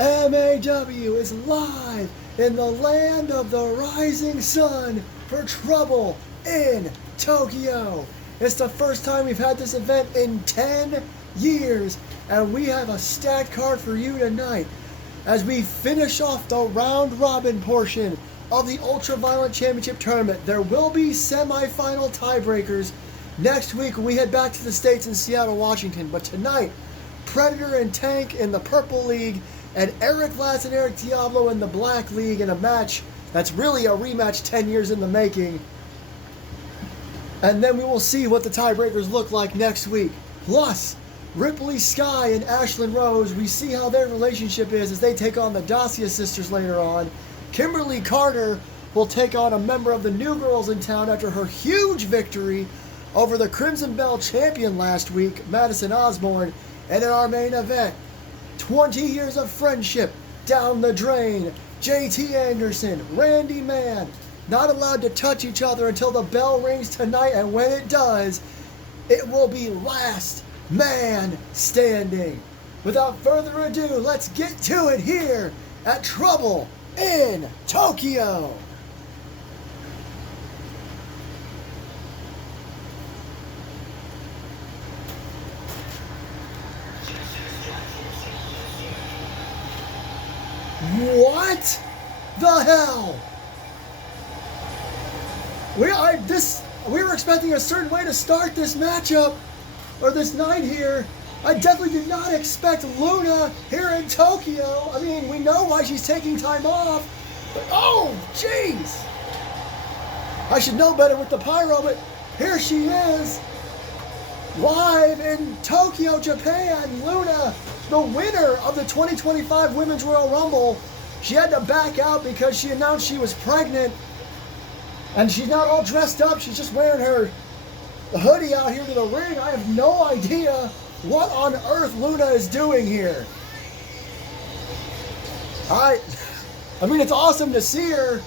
MAW is live in the land of the rising sun for Trouble in Tokyo. It's the first time we've had this event in 10 years, and we have a stacked card for you tonight as we finish off the round robin portion of the Ultraviolent Championship Tournament. There will be semi-final tiebreakers next week when we head back to the States in Seattle, Washington. But tonight, Predator and Tank in the Purple League and Eric Vlas and Eric Diablo in the Black League in a match that's really a rematch 10 years in the making. And then we will see what the tiebreakers look like next week. Plus, Ripley Sky and Ashlyn Rose, we see how their relationship is as they take on the Dacia Sisters later on. Kimberly Carter will take on a member of the New Girls in Town after her huge victory over the Crimson Bell champion last week, Madison Osborne. And in our main event, 20 years of friendship down the drain. JT Anderson, Randy Mann, not allowed to touch each other until the bell rings tonight, and when it does, it will be last man standing. Without further ado, let's get to it here at Trouble in Tokyo. What the hell? We were expecting a certain way to start this matchup, or this night here. I definitely did not expect Luna here in Tokyo. I mean, we know why she's taking time off, but oh, jeez. I should know better with the pyro, but here she is, live in Tokyo, Japan. Luna, the winner of the 2025 Women's Royal Rumble. She had to back out because she announced she was pregnant. And she's not all dressed up. She's just wearing her hoodie out here to the ring. I have no idea what on earth Luna is doing here. I mean, it's awesome to see her.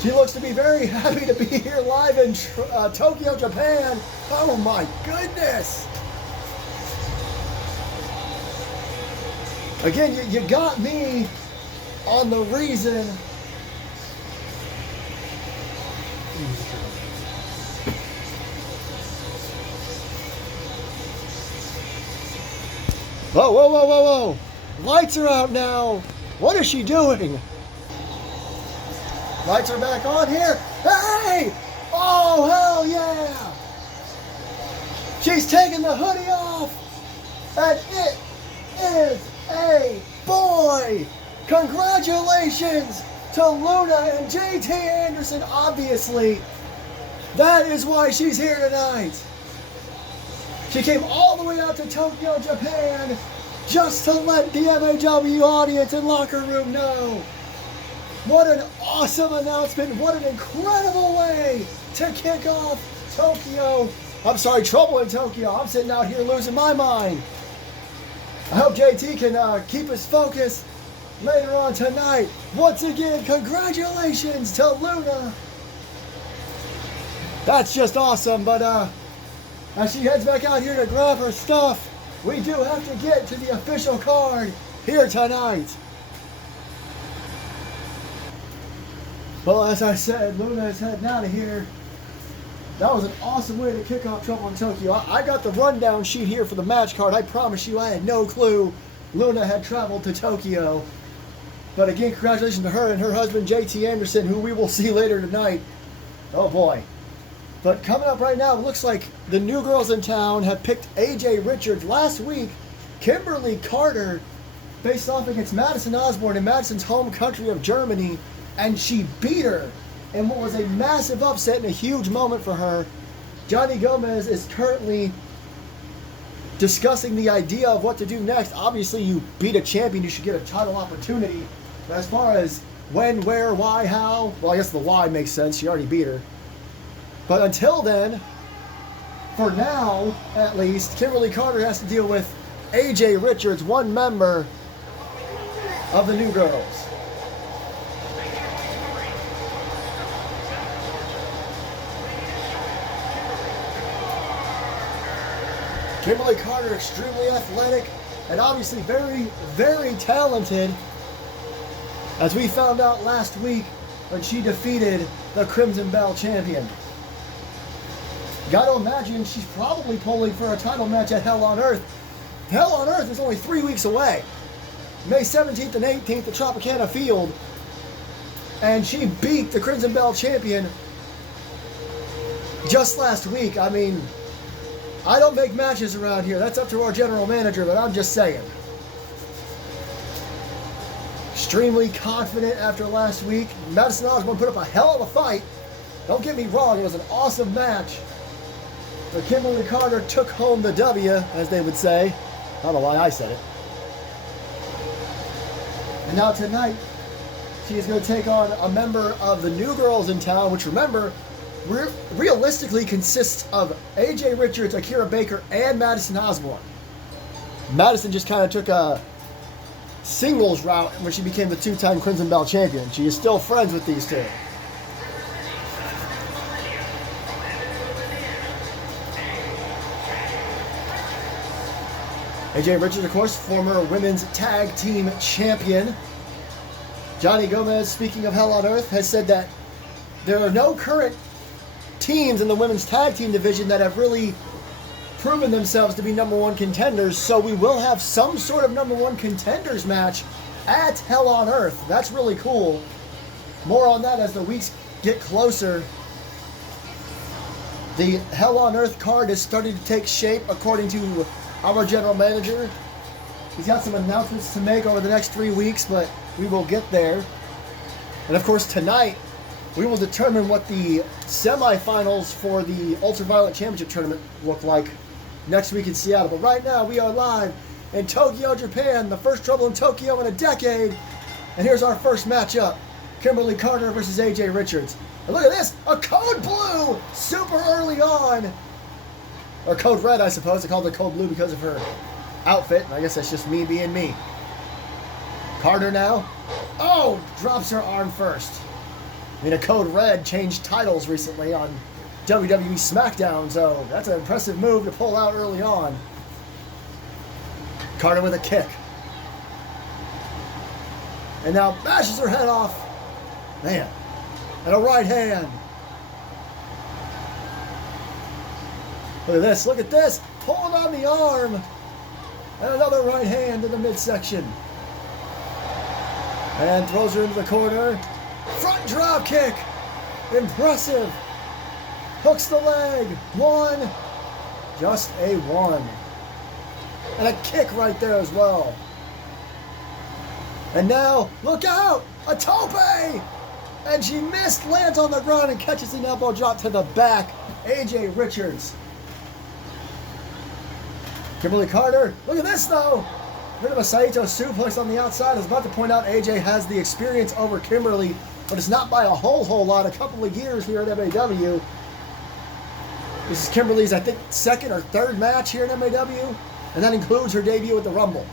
She looks to be very happy to be here live in Tokyo, Japan. Oh my goodness. Again, you got me on the reason. Whoa, whoa, whoa, whoa, whoa. Lights are out now. What is she doing? Lights are back on here. Hey! Oh, hell yeah! She's taking the hoodie off. And it is a boy! Congratulations to Luna and JT Anderson, obviously. That is why she's here tonight. She came all the way out to Tokyo, Japan, just to let the MAW audience and locker room know. What an awesome announcement. What an incredible way to kick off Trouble in Tokyo. I'm sitting out here losing my mind. I hope JT can keep his focus later on tonight. Once again, congratulations to Luna. That's just awesome, but as she heads back out here to grab her stuff, we do have to get to the official card here tonight. Well, as I said, Luna is heading out of here. That was an awesome way to kick off Trouble in Tokyo. I got the rundown sheet here for the match card. I promise you I had no clue Luna had traveled to Tokyo. But again, congratulations to her and her husband, JT Anderson, who we will see later tonight. Oh boy. But coming up right now, it looks like the New Girls in Town have picked AJ Richards. Last week, Kimberly Carter faced off against Madison Osborne in Madison's home country of Germany, and she beat her in what was a massive upset and a huge moment for her. Johnny Gomez is currently discussing the idea of what to do next. Obviously, you beat a champion, you should get a title opportunity. But as far as when, where, why, how, well, I guess the why makes sense. She already beat her. But until then, for now, at least, Kimberly Carter has to deal with AJ Richards, one member of the New Girls. Kimberly Carter, extremely athletic and obviously very, very talented, as we found out last week when she defeated the Crimson Bell champion. Gotta imagine she's probably polling for a title match at Hell on Earth. Hell on Earth is only 3 weeks away. May 17th and 18th at Tropicana Field. And she beat the Crimson Bell champion just last week. I mean, I don't make matches around here. That's up to our general manager, but I'm just saying. Extremely confident after last week. Madison Osborne put up a hell of a fight. Don't get me wrong, it was an awesome match. But Kimberly Carter took home the W, as they would say. I don't know why I said it. And now tonight, she is going to take on a member of the New Girls in town, which, remember, realistically consists of AJ Richards, Akira Baker, and Madison Osborne. Madison just kind of took a singles route when she became the two-time Crimson Bell champion. She is still friends with these two. AJ Richards, of course, former women's tag team champion. Johnny Gomez, speaking of Hell on Earth, has said that there are no current teams in the women's tag team division that have really proven themselves to be #1 contenders, so we will have some sort of #1 contenders match at Hell on Earth. That's really cool. More on that as the weeks get closer. The Hell on Earth card is starting to take shape, according to our general manager. He's got some announcements to make over the next 3 weeks, but we will get there. And of course, tonight, we will determine what the semifinals for the Ultraviolent Championship Tournament look like next week in Seattle. But right now, we are live in Tokyo, Japan, the first Trouble in Tokyo in a decade. And here's our first matchup, Kimberly Carter versus AJ Richards. And look at this, a code blue super early on. Or code red, I suppose. They called it code blue because of her outfit. I guess that's just me being me. Carter now. Oh, drops her arm first. I mean, a code red changed titles recently on WWE SmackDown, so that's an impressive move to pull out early on. Carter with a kick. And now bashes her head off. Man. And a right hand. Look at this, look at this. Pulling on the arm. And another right hand in the midsection. And throws her into the corner. Front drop kick. Impressive. Hooks the leg. One. Just a one. And a kick right there as well. And now, look out. A tope. And she missed, lands on the ground, and catches an elbow drop to the back. AJ Richards. Kimberly Carter. Look at this, though. Rid of a Saito suplex on the outside. I was about to point out AJ has the experience over Kimberly, but it's not by a whole lot. A couple of years here at MAW. This is Kimberly's, I think, second or third match here at MAW, and that includes her debut at the Rumble.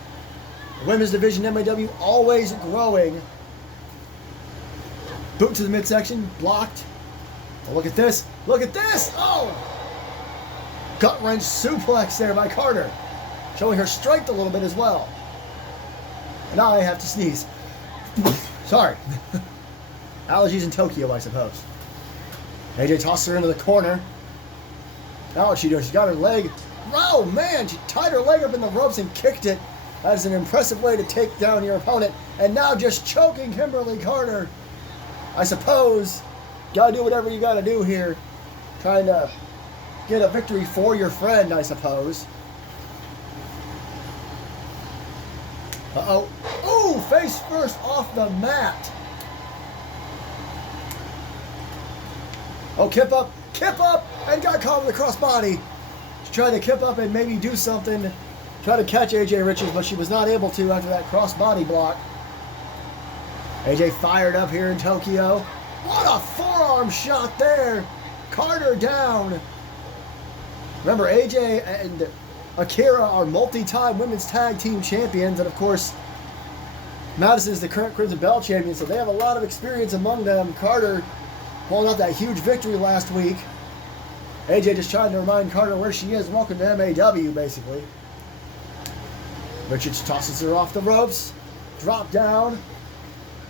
The women's division MAW always growing. Boot to the midsection, blocked. Oh, look at this. Look at this. Oh! Gut wrench suplex there by Carter. Showing her strength a little bit as well. And now I have to sneeze. Sorry. Allergies in Tokyo, I suppose. AJ tosses her into the corner. Now what's she doing? She got her leg. Oh, man. She tied her leg up in the ropes and kicked it. That is an impressive way to take down your opponent. And now just choking Kimberly Carter. I suppose, gotta do whatever you gotta do here. Trying to get a victory for your friend, I suppose. Uh-oh. Ooh, face first off the mat. Oh, kip up, and got caught with a crossbody. She tried to kip up and maybe do something. Try to catch AJ Richards, but she was not able to after that crossbody block. AJ fired up here in Tokyo. What a forearm shot there. Carter down. Remember, AJ and Akira are multi-time women's tag team champions. And, of course, Madison is the current Crimson Bell champion, so they have a lot of experience among them. Carter pulling out that huge victory last week. AJ just trying to remind Carter where she is. Welcome to MAW, basically. Richards tosses her off the ropes. Drop down.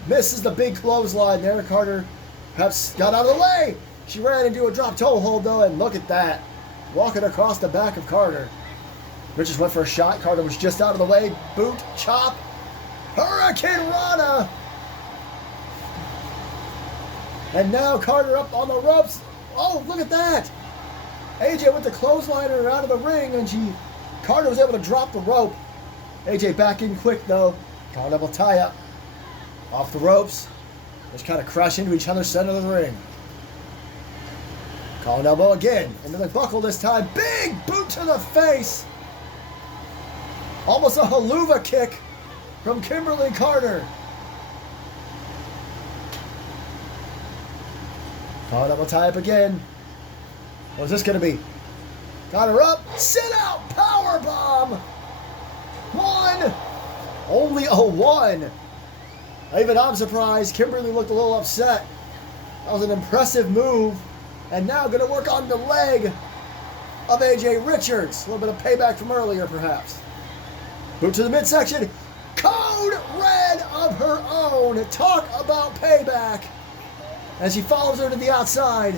Misses the big clothesline there. Carter perhaps got out of the way. She ran into a drop toe hold, though, and look at that. Walking across the back of Carter. Richards went for a shot. Carter was just out of the way. Boot, chop. Hurricane Rana. And now Carter up on the ropes. Oh, look at that. AJ went to clothesline her out of the ring, and Carter was able to drop the rope. AJ back in quick, though. Collar double tie up. Off the ropes. Just kind of crash into each other's center of the ring. Collar elbow again. Into the buckle this time. Big boot to the face. Almost a haluva kick from Kimberly Carter. Collar double tie up again. What's this going to be? Got her up. Sit out. Power bomb. One. Only a one. Even I'm surprised. Kimberly looked a little upset. That was an impressive move. And now going to work on the leg of AJ Richards. A little bit of payback from earlier, perhaps. Boot to the midsection. Code red of her own. Talk about payback. As she follows her to the outside.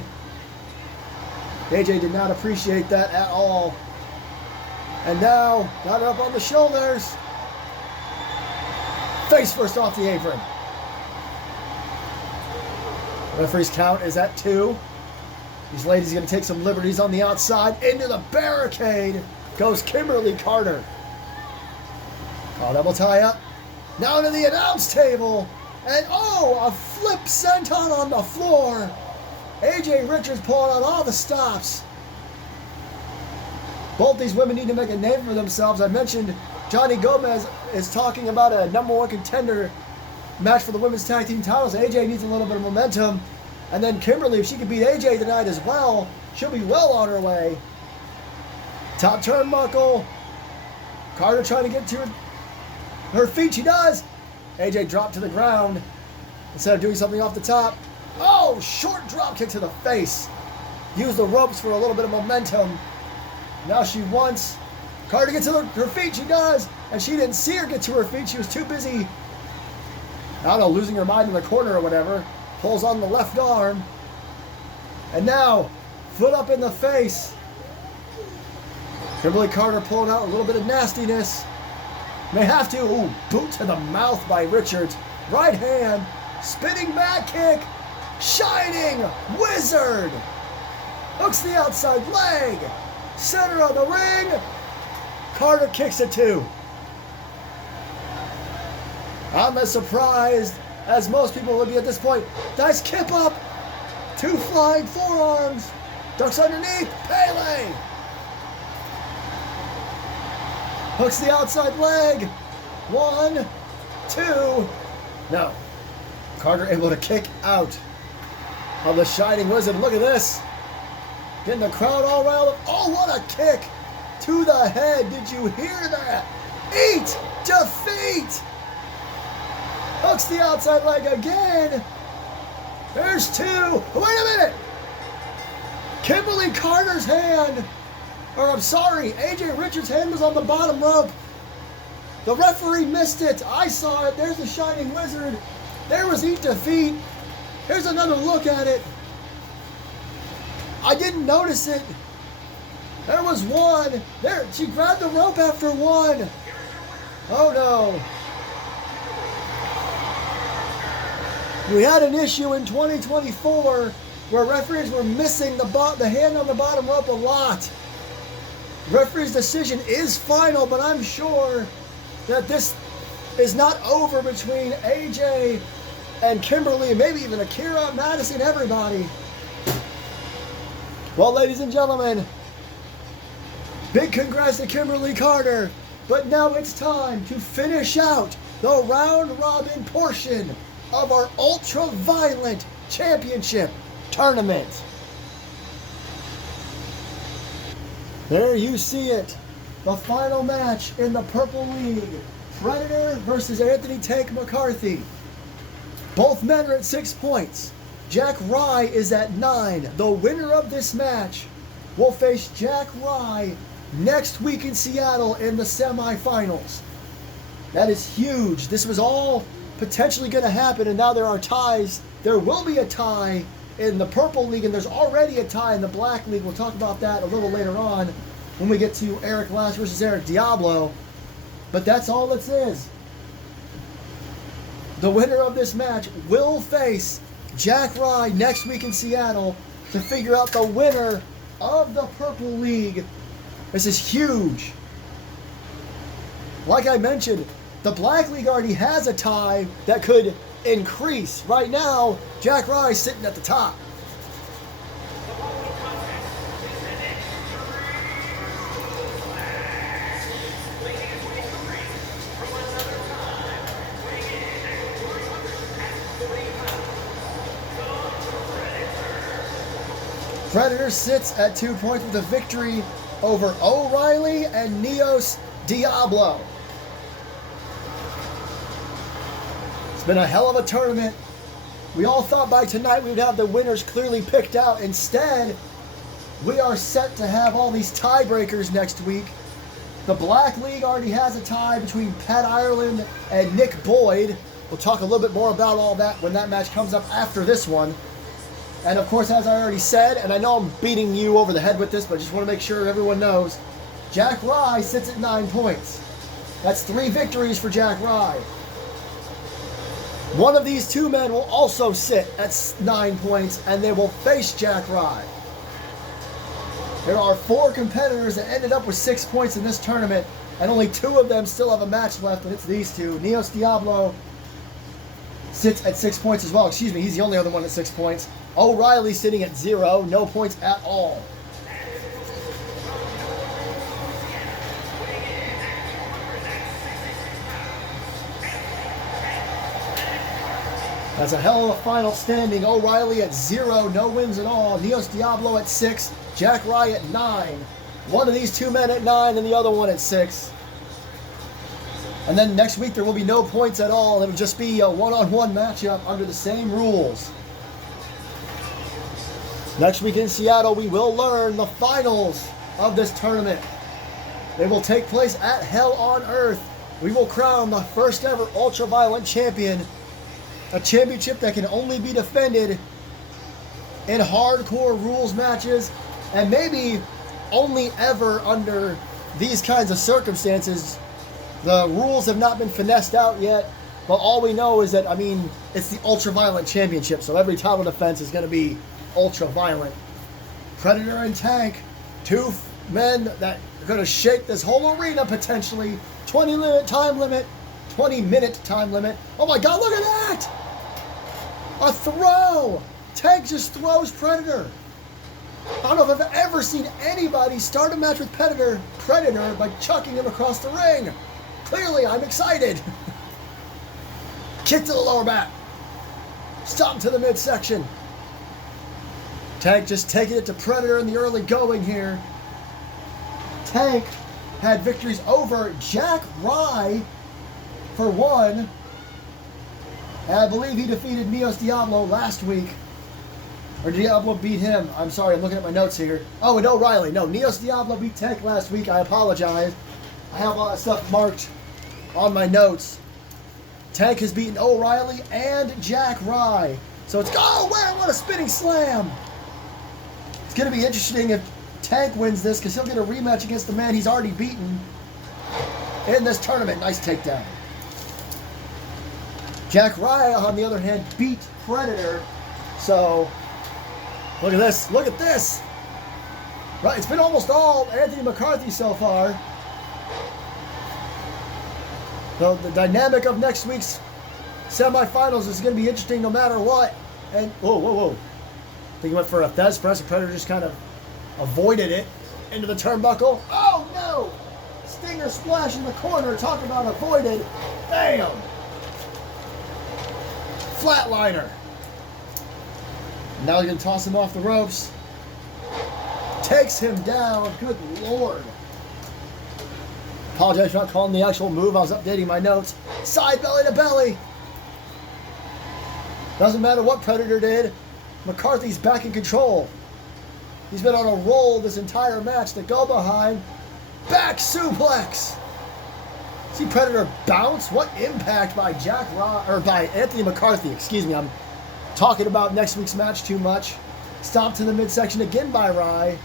AJ did not appreciate that at all. And now, got her up on the shoulders. Face first off the apron. Referee's count is at 2. These ladies are going to take some liberties on the outside. Into the barricade goes Kimberly Carter. Call double tie up. Now to the announce table. And oh, a flip senton on the floor. AJ Richards pulling out all the stops. Both these women need to make a name for themselves. I mentioned Johnny Gomez is talking about a #1 contender match for the women's tag team titles. AJ needs a little bit of momentum. And then Kimberly, if she can beat AJ tonight as well, she'll be well on her way. Top turnbuckle. Carter trying to get to her feet. She does. AJ dropped to the ground instead of doing something off the top. Oh, short drop kick to the face. Use the ropes for a little bit of momentum. Now she wants Carter to get to her feet. She does. And she didn't see her get to her feet. She was too busy, I don't know, losing her mind in the corner or whatever. Pulls on the left arm. And now, foot up in the face. Kimberly Carter pulling out a little bit of nastiness. May have to. Ooh, boot to the mouth by Richards. Right hand. Spinning back kick. Shining Wizard. Hooks the outside leg. Center of the ring. Carter kicks it 2. I'm as surprised as most people would be at this point. Nice kip up. 2 flying forearms. Ducks underneath. Pele. Hooks the outside leg. 1, 2. No. Carter able to kick out of the Shining Wizard. Look at this. Getting the crowd all riled up. Oh, what a kick to the head. Did you hear that? Eat defeat. Hooks the outside leg again. There's 2. Wait a minute. Kimberly Carter's hand. Or I'm sorry, AJ Richards' hand was on the bottom rope. The referee missed it. I saw it. There's the Shining Wizard. There was Eat Defeat. Here's another look at it. I didn't notice it. There was 1. There, she grabbed the rope after 1. Oh no. We had an issue in 2024 where referees were missing the hand on the bottom rope a lot. Referee's decision is final, but I'm sure that this is not over between AJ and Kimberly, maybe even Akira, Madison, everybody. Well, ladies and gentlemen, big congrats to Kimberly Carter. But now it's time to finish out the round-robin portion of our Ultraviolent Championship Tournament. There you see it. The final match in the Purple League. Predator versus Anthony Tank McCarthy. Both men are at 6 points. Jack Rye is at 9. The winner of this match will face Jack Rye next week in Seattle in the semifinals. That is huge. This was all potentially going to happen, and now there are ties. There will be a tie in the Purple League, and there's already a tie in the Black League. We'll talk about that a little later on when we get to Eric Lash versus Eric Diablo. But that's all this is. The winner of this match will face Jack Rye next week in Seattle to figure out the winner of the Purple League. This is huge. Like I mentioned, the Black League already has a tie that could increase. Right now, Jack Rye sitting at the top. Predator sits at 2 points with a victory over O'Reilly and Neos Diablo. It's been a hell of a tournament. We all thought by tonight we would have the winners clearly picked out. Instead, we are set to have all these tiebreakers next week. The Black League already has a tie between Pat Ireland and Nick Boyd. We'll talk a little bit more about all that when that match comes up after this one. And of course, as I already said, and I know I'm beating you over the head with this, but I just want to make sure everyone knows, Jack Rye sits at 9 points. That's 3 victories for Jack Rye. One of these two men will also sit at 9 points, and they will face Jack Rye. There are 4 competitors that ended up with 6 points in this tournament, and only 2 of them still have a match left, and it's these two. Neos Diablo sits at 6 points as well. Excuse me, he's the only other one at 6 points. O'Reilly sitting at 0, no points at all. That's a hell of a final standing. O'Reilly at 0, no wins at all. Neos Diablo at 6, Jack Rye at 9. One of these two men at 9 and the other one at 6. And then next week there will be no points at all. It will just be a one-on-one matchup under the same rules. Next week in Seattle, we will learn the finals of this tournament. They will take place at Hell on Earth. We will crown the first ever Ultraviolent champion. A championship that can only be defended in hardcore rules matches, and maybe only ever under these kinds of circumstances. The rules have not been finessed out yet, but all we know is that, I mean, it's the Ultraviolent championship, so every title defense is going to be ultra-violent. Predator and Tank, 2 men that are going to shake this whole arena potentially. 20-minute time limit. Oh my God, look at that! A throw! Tank just throws Predator. I don't know if I've ever seen anybody start a match with Predator by chucking him across the ring. Clearly, I'm excited. Kick to the lower back. Stomp to the midsection. Tank just taking it to Predator in the early going here. Tank had victories over Jack Rye for 1. And I believe he defeated Neos Diablo last week. Or Diablo beat him. I'm sorry, I'm looking at my notes here. Oh, and O'Reilly. No, Neos Diablo beat Tank last week. I apologize. I have all that stuff marked on my notes. Tank has beaten O'Reilly and Jack Rye. So it's, oh, wow, what a spinning slam. It's going to be interesting if Tank wins this, because he'll get a rematch against the man he's already beaten in this tournament. Nice takedown. Jack Rye, on the other hand, beat Predator. So, look at this. Look at this. Right, it's been almost all Anthony McCarthy so far. So the dynamic of next week's semifinals is going to be interesting no matter what. And, whoa. I think he went for a Thez press, and Predator just kind of avoided it into the turnbuckle. Oh, no! Stinger splash in the corner. Talk about avoided. Bam! Flatliner. Now he's going to toss him off the ropes. Takes him down. Good Lord. Apologize for not calling the actual move. I was updating my notes. Side belly to belly. Doesn't matter what Predator did. McCarthy's back in control. He's been on a roll this entire match to go behind. Back suplex. See Predator bounce? What impact by by Anthony McCarthy. Excuse me, I'm talking about next week's match too much. Stomped to the midsection again by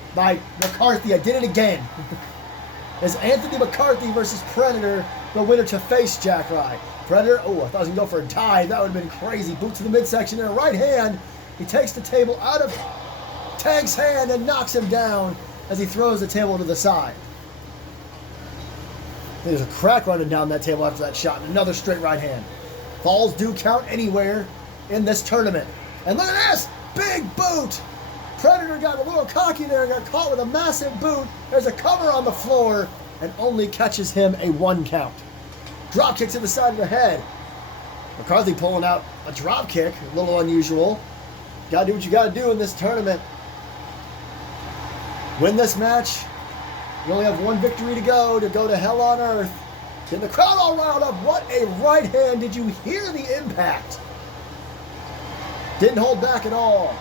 McCarthy. I did it again. As Anthony McCarthy versus Predator, the winner to face Jack Rye. Predator, oh, I thought I was going to go for a dive. That would have been crazy. Boot to the midsection and a right hand. He takes the table out of Tank's hand and knocks him down as he throws the table to the side. There's a crack running down that table after that shot. Another straight right hand. Falls do count anywhere in this tournament. And look at this! Big boot! Predator got a little cocky there and got caught with a massive boot. There's a cover on the floor and only catches him a 1 count. Drop kick to the side of the head. McCarthy pulling out a drop kick, a little unusual. Gotta do what you gotta do in this tournament. Win this match. You only have 1 victory to go to hell on earth. Get the crowd all riled up. What a right hand. Did you hear the impact? Didn't hold back at all.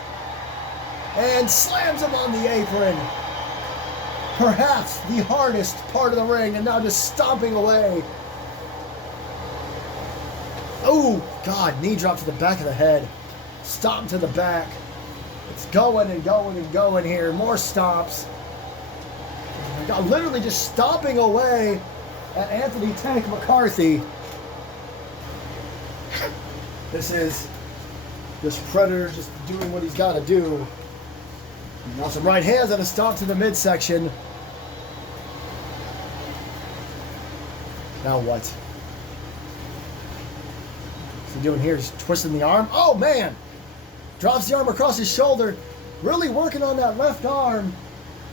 And slams him on the apron. Perhaps the hardest part of the ring, and now just stomping away. Oh, God, knee drop to the back of the head. Stomp to the back. It's going and going and going here. More stomps. Literally just stomping away at Anthony Tank McCarthy. This Predator just doing what he's got to do. Now some right hands and a stomp to the midsection. Now what? What's he doing here? He's twisting the arm. Oh, man! Drops the arm across his shoulder. Really working on that left arm.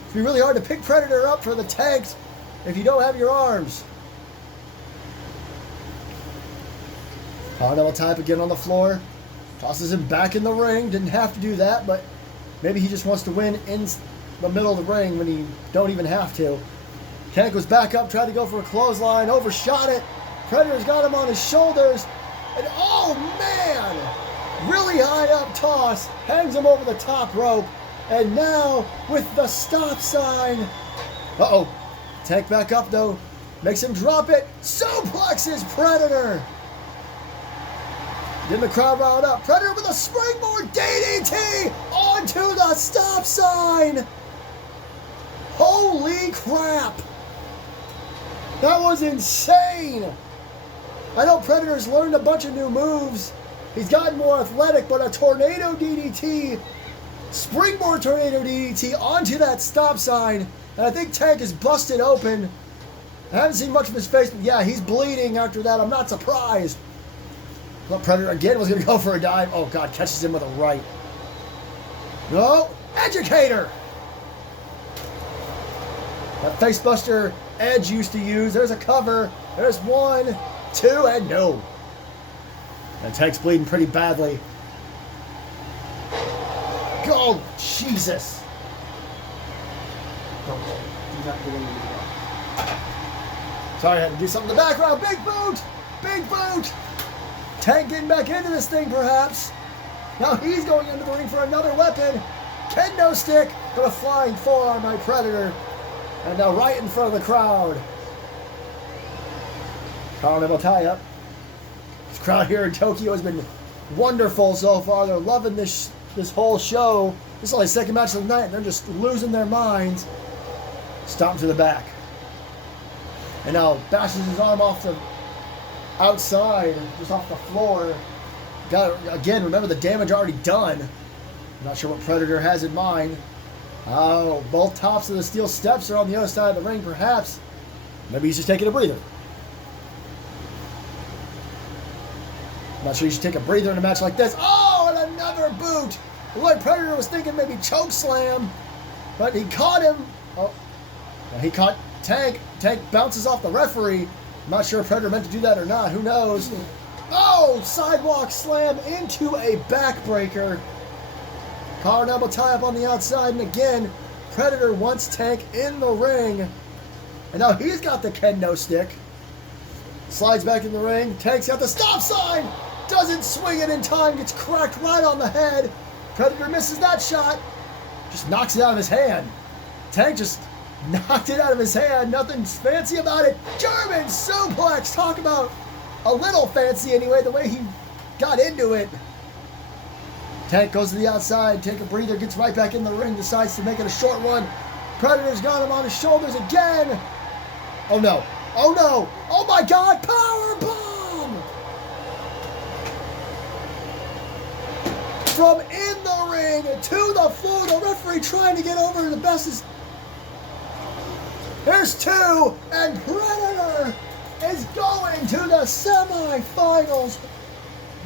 It's be really hard to pick Predator up for the tags if you don't have your arms. Continental type again on the floor. Tosses him back in the ring. Didn't have to do that, but maybe he just wants to win in the middle of the ring when he don't even have to. Tank was back up, tried to go for a clothesline, overshot it. Predator's got him on his shoulders. And oh man! Really high up toss. Hangs him over the top rope. And now with the stop sign. Uh-oh. Tank back up though. Makes him drop it. Suplexes Predator. Getting the crowd riled up. Predator with a springboard DDT onto the stop sign. Holy crap. That was insane. I know Predator's learned a bunch of new moves. He's gotten more athletic, but a tornado DDT, springboard tornado DDT onto that stop sign. And I think Tank is busted open. I haven't seen much of his face, but yeah, he's bleeding after that. I'm not surprised. But Predator again was going to go for a dive. Oh, God, catches him with a right. No, Educator. That facebuster Edge used to use. There's a cover. There's 1, 2, and no. And Tank's bleeding pretty badly. Go, Jesus. Sorry, I had to do something in the background. Big boot. Big boot. Tank getting back into this thing, perhaps. Now he's going into the ring for another weapon. Kendo stick, but a flying forearm by Predator. And now right in front of the crowd. Continental tie-up. This crowd here in Tokyo has been wonderful so far. They're loving this whole show. This is only the second match of the night, and they're just losing their minds. Stomp to the back. And now bashes his arm off the outside, just off the floor. Again, remember the damage already done. I'm not sure what Predator has in mind. Oh, both tops of the steel steps are on the other side of the ring, perhaps. Maybe he's just taking a breather. I'm not sure you should take a breather in a match like this. Oh, and another boot. Boy, Predator was thinking maybe choke slam, but he caught him. Oh, he caught Tank. Tank bounces off the referee. I'm not sure if Predator meant to do that or not. Who knows? Oh, sidewalk slam into a backbreaker. Collar and elbow tie up on the outside, and again, Predator wants Tank in the ring. And now he's got the kendo stick. Slides back in the ring. Tank's got the stop sign. Doesn't swing it in time. Gets cracked right on the head. Predator misses that shot. just knocks it out of his hand. Tank just knocked it out of his hand. Nothing fancy about it. German suplex. Talk about a little fancy anyway, the way he got into it. Tank goes to the outside, take a breather, gets right back in the ring, decides to make it a short one. Predator's got him on his shoulders again. Oh no. Oh no. Oh my God. Power bomb. From in the ring to the floor. The referee trying to get over. The best is... Here's two. And Predator is going to the semifinals.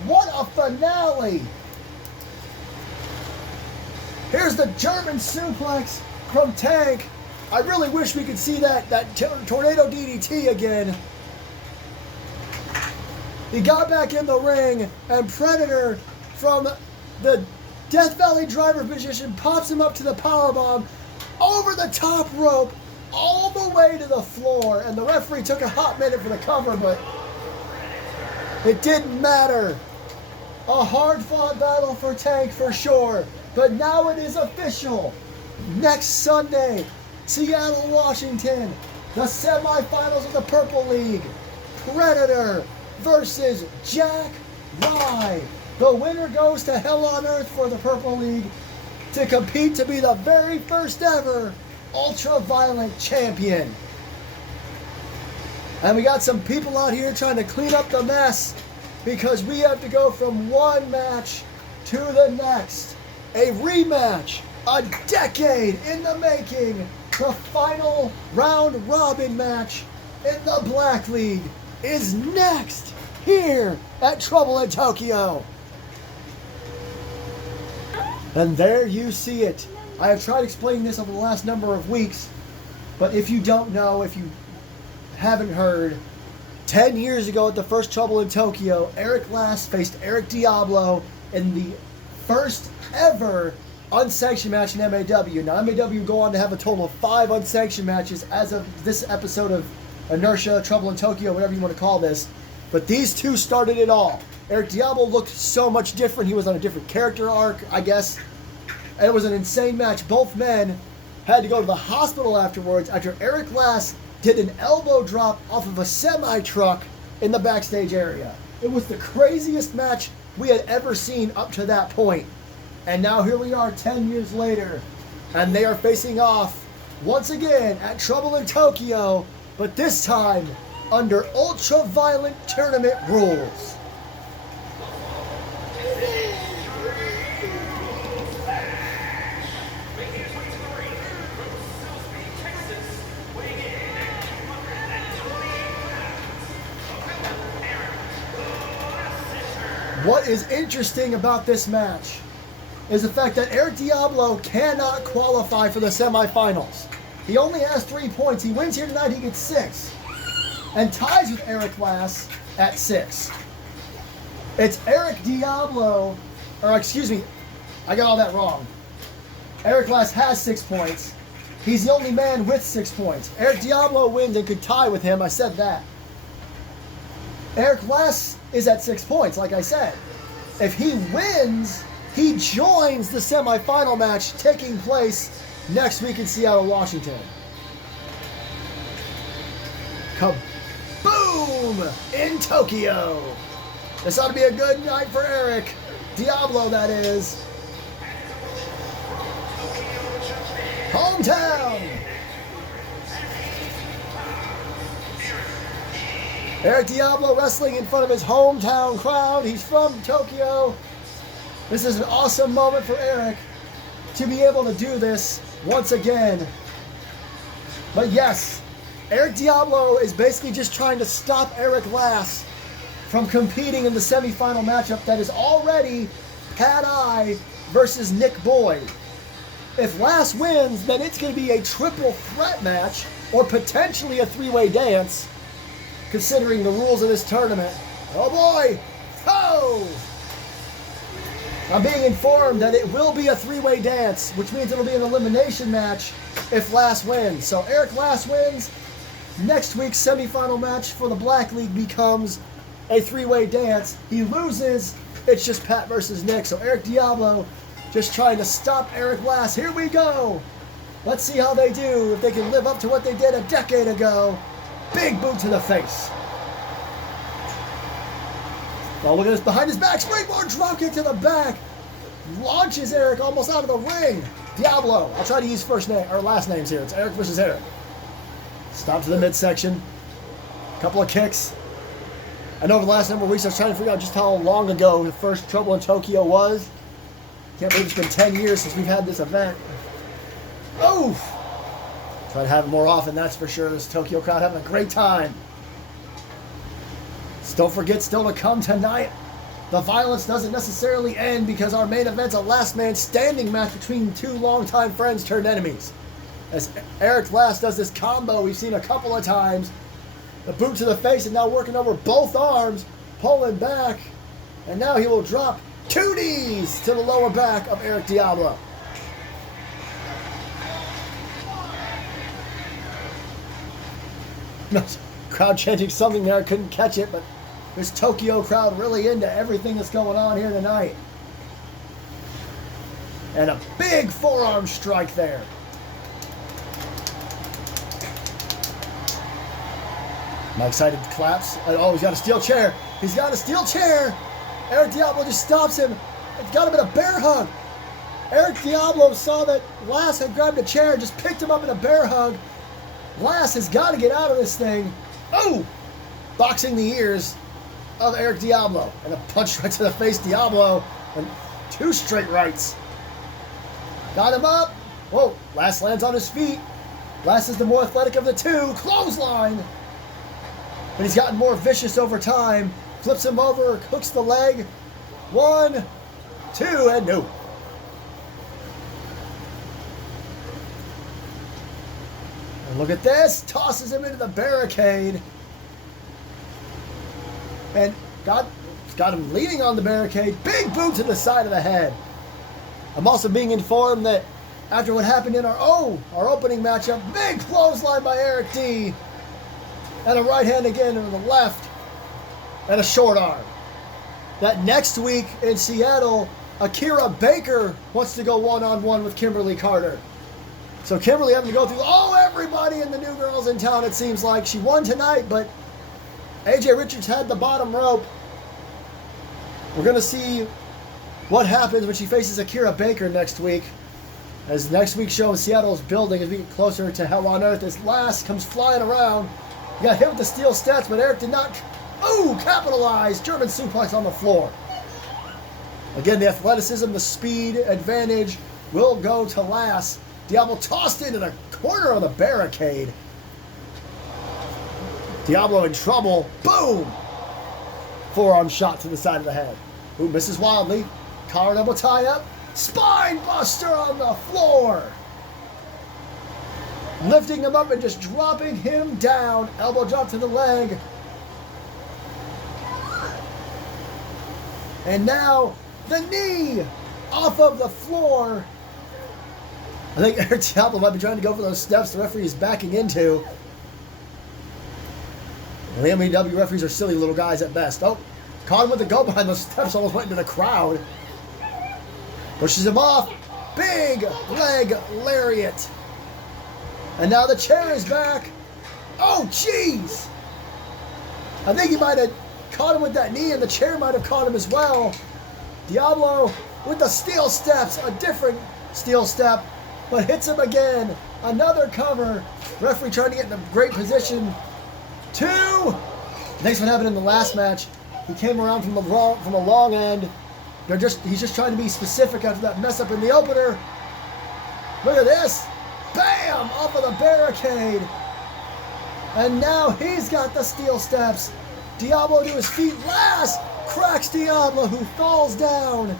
What a finale. Here's the German suplex from Tank. I really wish we could see that tornado DDT again. He got back in the ring, and Predator from the Death Valley driver position pops him up to the powerbomb over the top rope all the way to the floor. And the referee took a hot minute for the cover, but it didn't matter. A hard-fought battle for Tank for sure. But now it is official. Next Sunday, Seattle, Washington, the semifinals of the Purple League. Predator versus Jack Rye. The winner goes to Hell on Earth for the Purple League to compete to be the very first ever Ultraviolent champion. And we got some people out here trying to clean up the mess because we have to go from one match to the next. A rematch, a decade in the making. The final round robin match in the Black League is next here at Trouble in Tokyo. And there you see it. I have tried explaining this over the last number of weeks, but if you don't know, if you haven't heard, 10 years ago at the first Trouble in Tokyo, Eric Last faced Eric Diablo in the first ever unsanctioned match in MAW. Now, MAW go on to have a total of 5 unsanctioned matches as of this episode of Inertia, Trouble in Tokyo, whatever you want to call this. But these two started it all. Eric Diablo looked so much different. He was on a different character arc, I guess. And it was an insane match. Both men had to go to the hospital afterwards after Eric Last did an elbow drop off of a semi-truck in the backstage area. It was the craziest match we had ever seen up to that point. And now here we are 10 years later, and they are facing off once again at Trouble in Tokyo, but this time under Ultraviolent Tournament rules. What is interesting about this match is the fact that Eric Diablo cannot qualify for the semifinals. He only has 3 points. He wins here tonight, he gets 6. And ties with Eric Last at 6. It's Eric Diablo, or excuse me, I got all that wrong. Eric Last has 6 points. He's the only man with 6 points. Eric Diablo wins and could tie with him, I said that. Eric Last is at 6 points, like I said. If he wins, he joins the semifinal match taking place next week in Seattle, Washington. Kaboom! In Tokyo. This ought to be a good night for Eric Diablo, that is. Hometown. Eric Diablo wrestling in front of his hometown crowd. He's from Tokyo. This is an awesome moment for Eric to be able to do this once again. But yes, Eric Diablo is basically just trying to stop Eric Last from competing in the semifinal matchup that is already Pat I versus Nick Boyd. If Last wins, then it's going to be a triple threat match or potentially a 3-way dance, considering the rules of this tournament. Oh boy! Oh! I'm being informed that it will be a 3-way dance, which means it'll be an elimination match if Last wins. So Eric Last wins. Next week's semifinal match for the Black League becomes a 3-way dance. He loses, it's just Pat versus Nick. So Eric Diablo just trying to stop Eric Last. Here we go. Let's see how they do, if they can live up to what they did a decade ago. Big boot to the face. Oh, look at this behind his back. Springboard dropkick to the back. Launches Eric almost out of the ring. Diablo. I'll try to use first name or last names here. It's Eric versus Eric. Stop to the midsection. Couple of kicks. I know over the last number of weeks I was trying to figure out just how long ago the first Trouble in Tokyo was. Can't believe it's been 10 years since we've had this event. Oh! Try to have it more often, that's for sure. This Tokyo crowd having a great time. Don't forget, still to come tonight, the violence doesn't necessarily end because our main event's a last man standing match between two longtime friends turned enemies. As Eric Last does this combo we've seen a couple of times. The boot to the face and now working over both arms, pulling back. And now he will drop 2 knees to the lower back of Eric Diablo. Crowd chanting something there, couldn't catch it, but this Tokyo crowd really into everything that's going on here tonight. And a big forearm strike there. My excited claps. Oh, he's got a steel chair. He's got a steel chair. Eric Diablo just stops him. It's got him in a bear hug. Eric Diablo saw that Last had grabbed a chair and just picked him up in a bear hug. Last has got to get out of this thing. Oh! Boxing the ears of Eric Diablo. And a punch right to the face. Diablo. And 2 straight rights. Got him up. Whoa. Last lands on his feet. Last is the more athletic of the two. Clothesline. But he's gotten more vicious over time. Flips him over. Hooks the leg. 1, 2, and no. And look at this. Tosses him into the barricade. And got him leaning on the barricade. Big boot to the side of the head. I'm also being informed that after what happened in our opening matchup, big clothesline by Eric D. And a right hand again on the left. And a short arm. That next week in Seattle, Akira Baker wants to go one-on-one with Kimberly Carter. So Kimberly having to go through everybody in the New Girls in town, it seems like. She won tonight, but AJ Richards had the bottom rope. We're going to see what happens when she faces Akira Baker next week. As next week's show in Seattle is building as we get closer to Hell on Earth. As Last comes flying around. He got hit with the steel steps, but Eric did not capitalize. German suplex on the floor. Again, the athleticism, the speed advantage will go to Last. Diablo tossed into the corner of the barricade. Diablo in trouble. Boom! Forearm shot to the side of the head. Who misses wildly. Collar double tie up. Spine buster on the floor. Lifting him up and just dropping him down. Elbow drop to the leg. And now the knee off of the floor. I think Eric Diablo might be trying to go for those steps the referee is backing into. The MAW referees are silly little guys at best. Oh, caught him with the go behind those steps, almost went into the crowd. Pushes him off. Big leg lariat. And now the chair is back. Oh, jeez. I think he might have caught him with that knee, and the chair might have caught him as well. Diablo with the steel steps, a different steel step, but hits him again. Another cover. Referee trying to get in a great position. 2. Next what happened in the last match. He came around from the long end. He's just trying to be specific after that mess up in the opener. Look at this. Bam! Off of the barricade. And now he's got the steel steps. Diablo to his feet. Last cracks Diablo, who falls down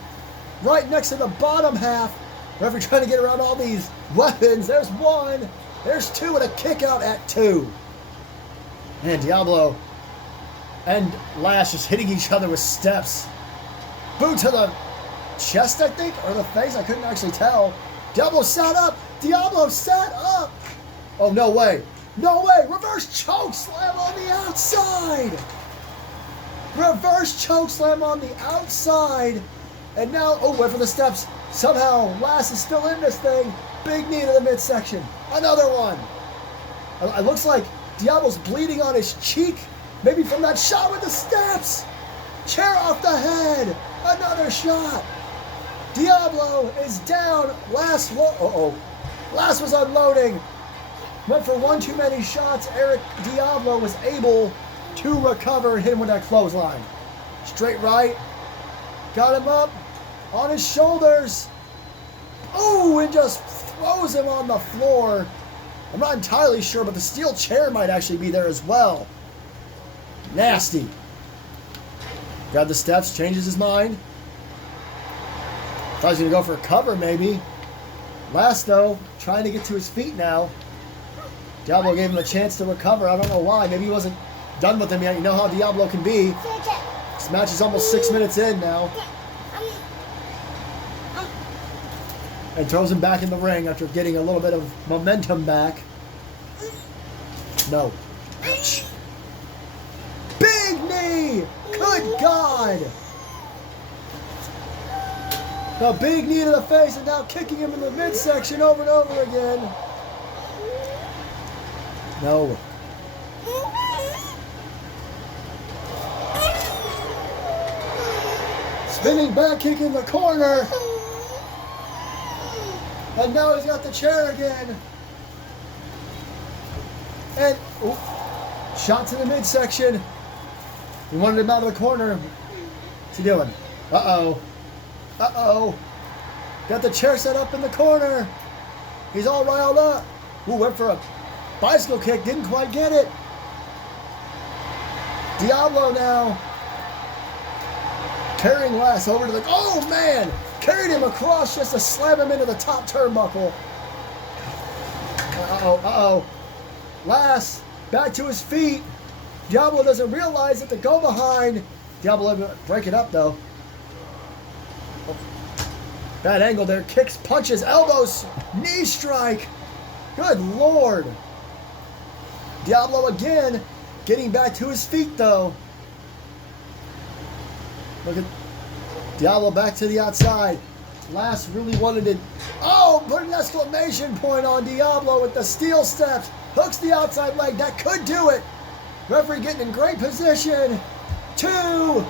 right next to the bottom half. Referee trying to get around all these weapons. There's 1. There's 2 and a kick out at 2. And Diablo and Lash just hitting each other with steps. Boot to the chest, I think, or the face. I couldn't actually tell. Diablo sat up. Diablo sat up. Oh, no way. No way. Reverse choke slam on the outside. Reverse choke slam on the outside. And now, went for the steps. Somehow, Lass is still in this thing. Big knee to the midsection. Another one. It looks like Diablo's bleeding on his cheek. Maybe from that shot with the steps. Chair off the head. Another shot. Diablo is down. Lass was unloading. Went for one too many shots. Eric Diablo was able to recover and hit him with that clothesline. Straight right. Got him up on his shoulders. Oh, and just throws him on the floor. I'm not entirely sure, but the steel chair might actually be there as well. Nasty. Grab the steps, changes his mind. Thought he was going to go for a cover, maybe. Lass, though, trying to get to his feet now. Diablo gave him a chance to recover. I don't know why. Maybe he wasn't done with him yet. You know how Diablo can be. This match is almost 6 minutes in now. And throws him back in the ring after getting a little bit of momentum back. No. Ouch. Big knee! Good God! The big knee to the face and now kicking him in the midsection over and over again. No. Spinning back kick in the corner. And now he's got the chair again. And shot to the midsection. He wanted him out of the corner. What's he doing? Uh-oh. Uh-oh. Got the chair set up in the corner. He's all riled up. Ooh, went for a bicycle kick. Didn't quite get it. Diablo now. Carrying Lass over to the... Oh, man! Carried him across just to slam him into the top turnbuckle. Uh-oh, uh-oh. Lass back to his feet. Diablo doesn't realize that the go behind. Diablo break it up, though. Bad angle there. Kicks, punches, elbows, knee strike. Good Lord. Diablo again getting back to his feet, though. Look at Diablo back to the outside. Lass really wanted it. Oh, put an exclamation point on Diablo with the steel steps. Hooks the outside leg. That could do it. Referee getting in great position. 2.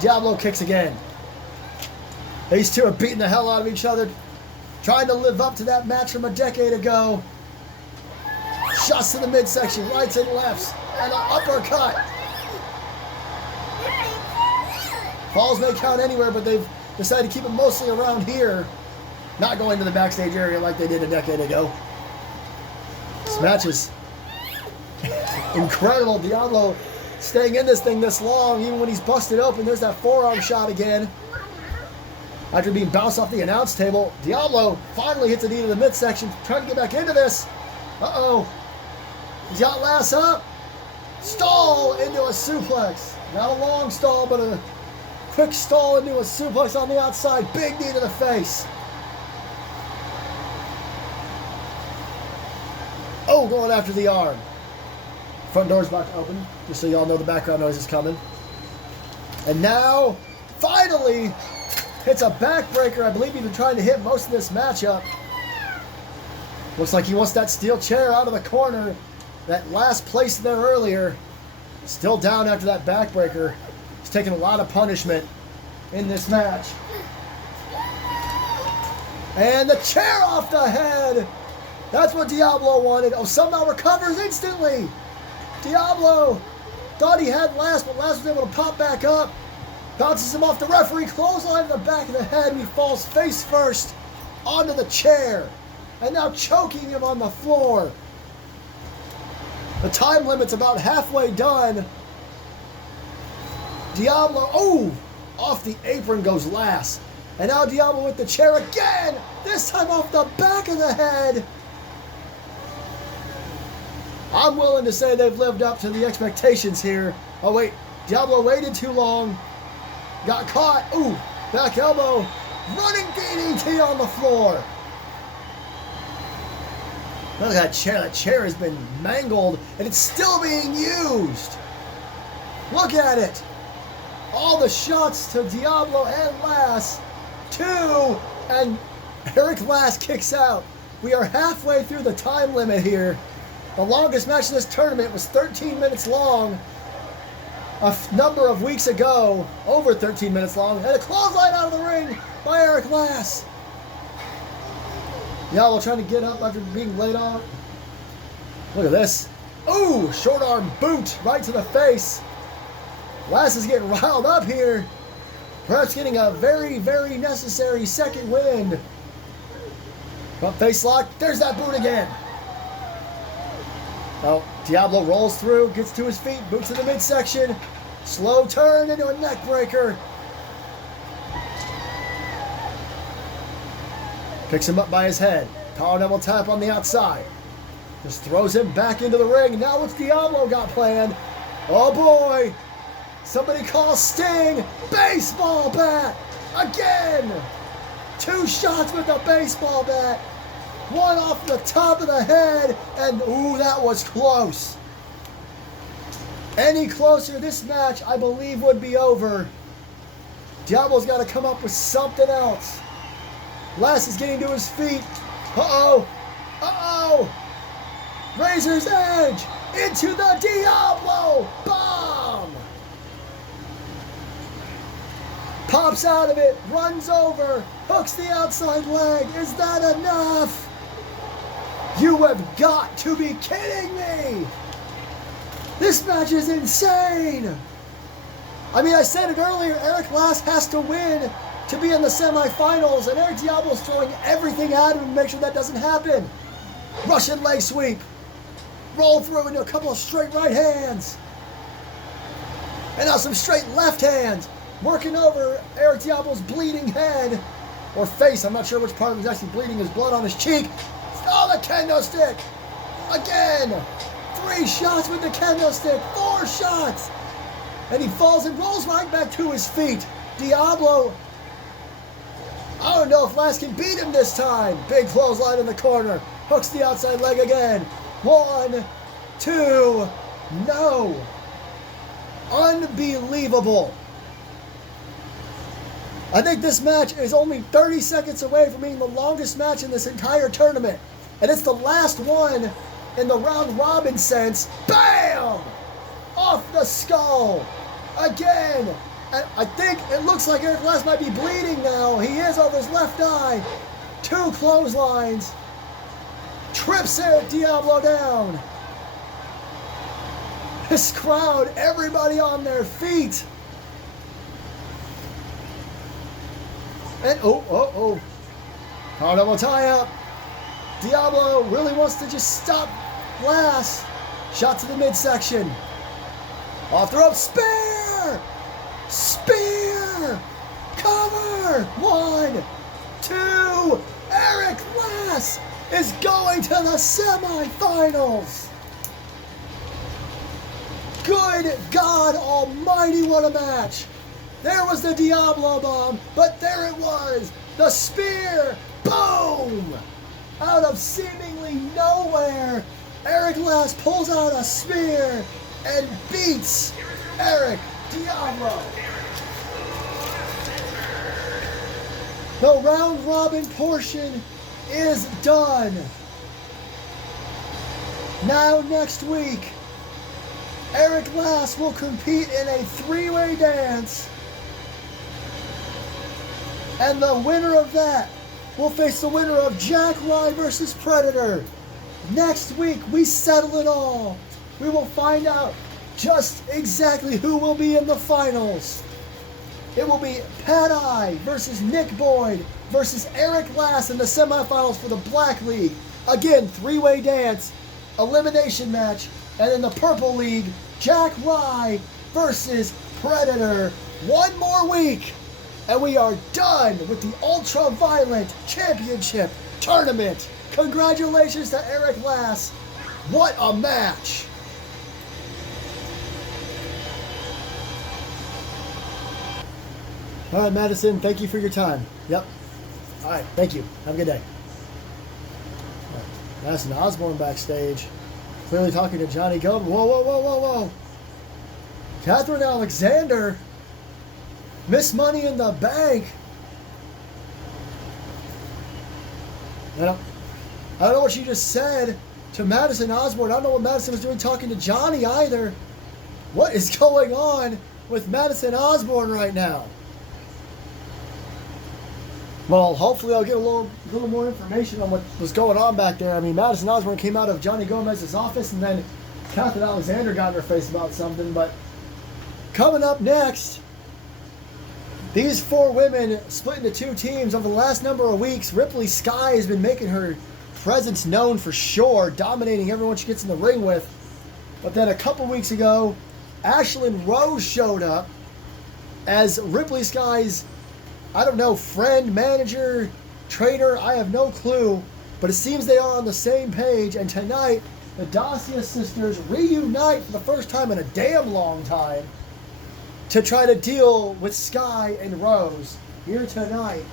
Diablo kicks again. These two are beating the hell out of each other. Trying to live up to that match from a decade ago. Shots to the midsection. Rights and lefts. And an uppercut. Falls may count anywhere, but they've decided to keep it mostly around here. Not going to the backstage area like they did a decade ago. This match is incredible. Diablo staying in this thing this long, even when he's busted open. There's that forearm shot again. After being bounced off the announce table, Diablo finally hits a knee to the midsection, trying to get back into this. Uh-oh. He's got Lass up. Stall into a suplex. Not a long stall, but a quick stall into a suplex on the outside. Big knee to the face. Oh, going after the arm. Front door's about to open, just so y'all know the background noise is coming. And now, finally, hits a backbreaker. I believe he's been trying to hit most of this matchup. Looks like he wants that steel chair out of the corner. That last place there earlier. Still down after that backbreaker. He's taking a lot of punishment in this match. And the chair off the head. That's what Diablo wanted. Oh, somehow recovers instantly. Diablo thought he had Lass, but Lass was able to pop back up. Bounces him off the referee, clothesline to the back of the head, and he falls face first onto the chair. And now choking him on the floor. The time limit's about halfway done. Diablo, oh, off the apron goes Lass. And now Diablo with the chair again, this time off the back of the head. I'm willing to say they've lived up to the expectations here. Oh wait, Diablo waited too long. Got caught. Ooh, back elbow. Running DDT on the floor. Look at that chair. That chair has been mangled and it's still being used. Look at it. All the shots to Diablo and Lass. 2. And Eric Last kicks out. We are halfway through the time limit here. The longest match in this tournament was 13 minutes long. A number of weeks ago, over 13 minutes long, and a clothesline out of the ring by Eric Last. Diablo trying to get up after being laid off. Look at this. Ooh, short arm boot right to the face. Last is getting riled up here. Perhaps getting a very, very necessary second wind. Front face lock. There's that boot again. Oh, Diablo rolls through, gets to his feet, boots to the midsection. Slow turn into a neck breaker. Picks him up by his head. Collar double tap on the outside. Just throws him back into the ring. Now what's Diablo got planned? Oh boy. Somebody call Sting. Baseball bat. Again. 2 shots with the baseball bat. One off the top of the head. And ooh, that was close. Any closer, this match, I believe, would be over. Diablo's got to come up with something else. Last is getting to his feet. Uh-oh. Uh-oh. Razor's Edge into the Diablo bomb. Pops out of it, runs over, hooks the outside leg. Is that enough? You have got to be kidding me. This match is insane. I mean, I said it earlier, Eric Last has to win to be in the semifinals, and Eric Diablo's throwing everything at him to make sure that doesn't happen. Russian leg sweep. Roll through into a couple of straight right hands. And now some straight left hands. Working over Eric Diablo's bleeding head. Or face, I'm not sure which part of him is actually bleeding. His blood on his cheek. Oh, the kendo stick. Again. 3 shots with the kendo stick. 4 shots. And he falls and rolls right back to his feet. Diablo, I don't know if Last can beat him this time. Big clothesline in the corner. Hooks the outside leg again. 1, 2, no. Unbelievable. I think this match is only 30 seconds away from being the longest match in this entire tournament. And it's the last one in the round robin sense. Bam! Off the skull. Again. And I think it looks like Eric Last might be bleeding now. He is over his left eye. 2 clotheslines. Trips Eric Diablo down. This crowd, everybody on their feet. And oh. Hard double tie up. Diablo really wants to just stop Last. Shot to the midsection. Off the rope. Spear! Spear! Cover! 1, 2. Eric Last is going to the semifinals. Good God Almighty, what a match. There was the Diablo bomb, but there it was. The spear. Boom! Out of seemingly nowhere, Eric Last pulls out a spear and beats Eric Diablo. The round robin portion is done. Now next week, Eric Last will compete in a 3-way dance. And the winner of that will face the winner of Jack Rye versus Predator. Next week, we settle it all. We will find out just exactly who will be in the finals. It will be Pat Eye versus Nick Boyd versus Eric Last in the semifinals for the Black League. Again, 3-way dance, elimination match. And in the Purple League, Jack Rye versus Predator. One more week, and we are done with the Ultraviolent Championship Tournament. Congratulations to Eric Last. What a match. All right, Madison, thank you for your time. Yep. All right, thank you. Have a good day. Right. Madison Osborne backstage. Clearly talking to Johnny Gold. Whoa. Catherine Alexander. Miss Money in the Bank. I don't know what she just said to Madison Osborne. I don't know what Madison was doing talking to Johnny either. What is going on with Madison Osborne right now? Well, hopefully I'll get a little more information on what was going on back there. I mean, Madison Osborne came out of Johnny Gomez's office, and then Catherine Alexander got in her face about something. But coming up next, these 4 women split into 2 teams over the last number of weeks. Ripley Sky has been making her presence known for sure, dominating everyone she gets in the ring with. But then a couple weeks ago, Ashlyn Rose showed up as Ripley Sky's, I don't know, friend, manager, trainer, I have no clue. But it seems they are on the same page. And tonight, the Dacia Sisters reunite for the first time in a damn long time to try to deal with Sky and Rose here tonight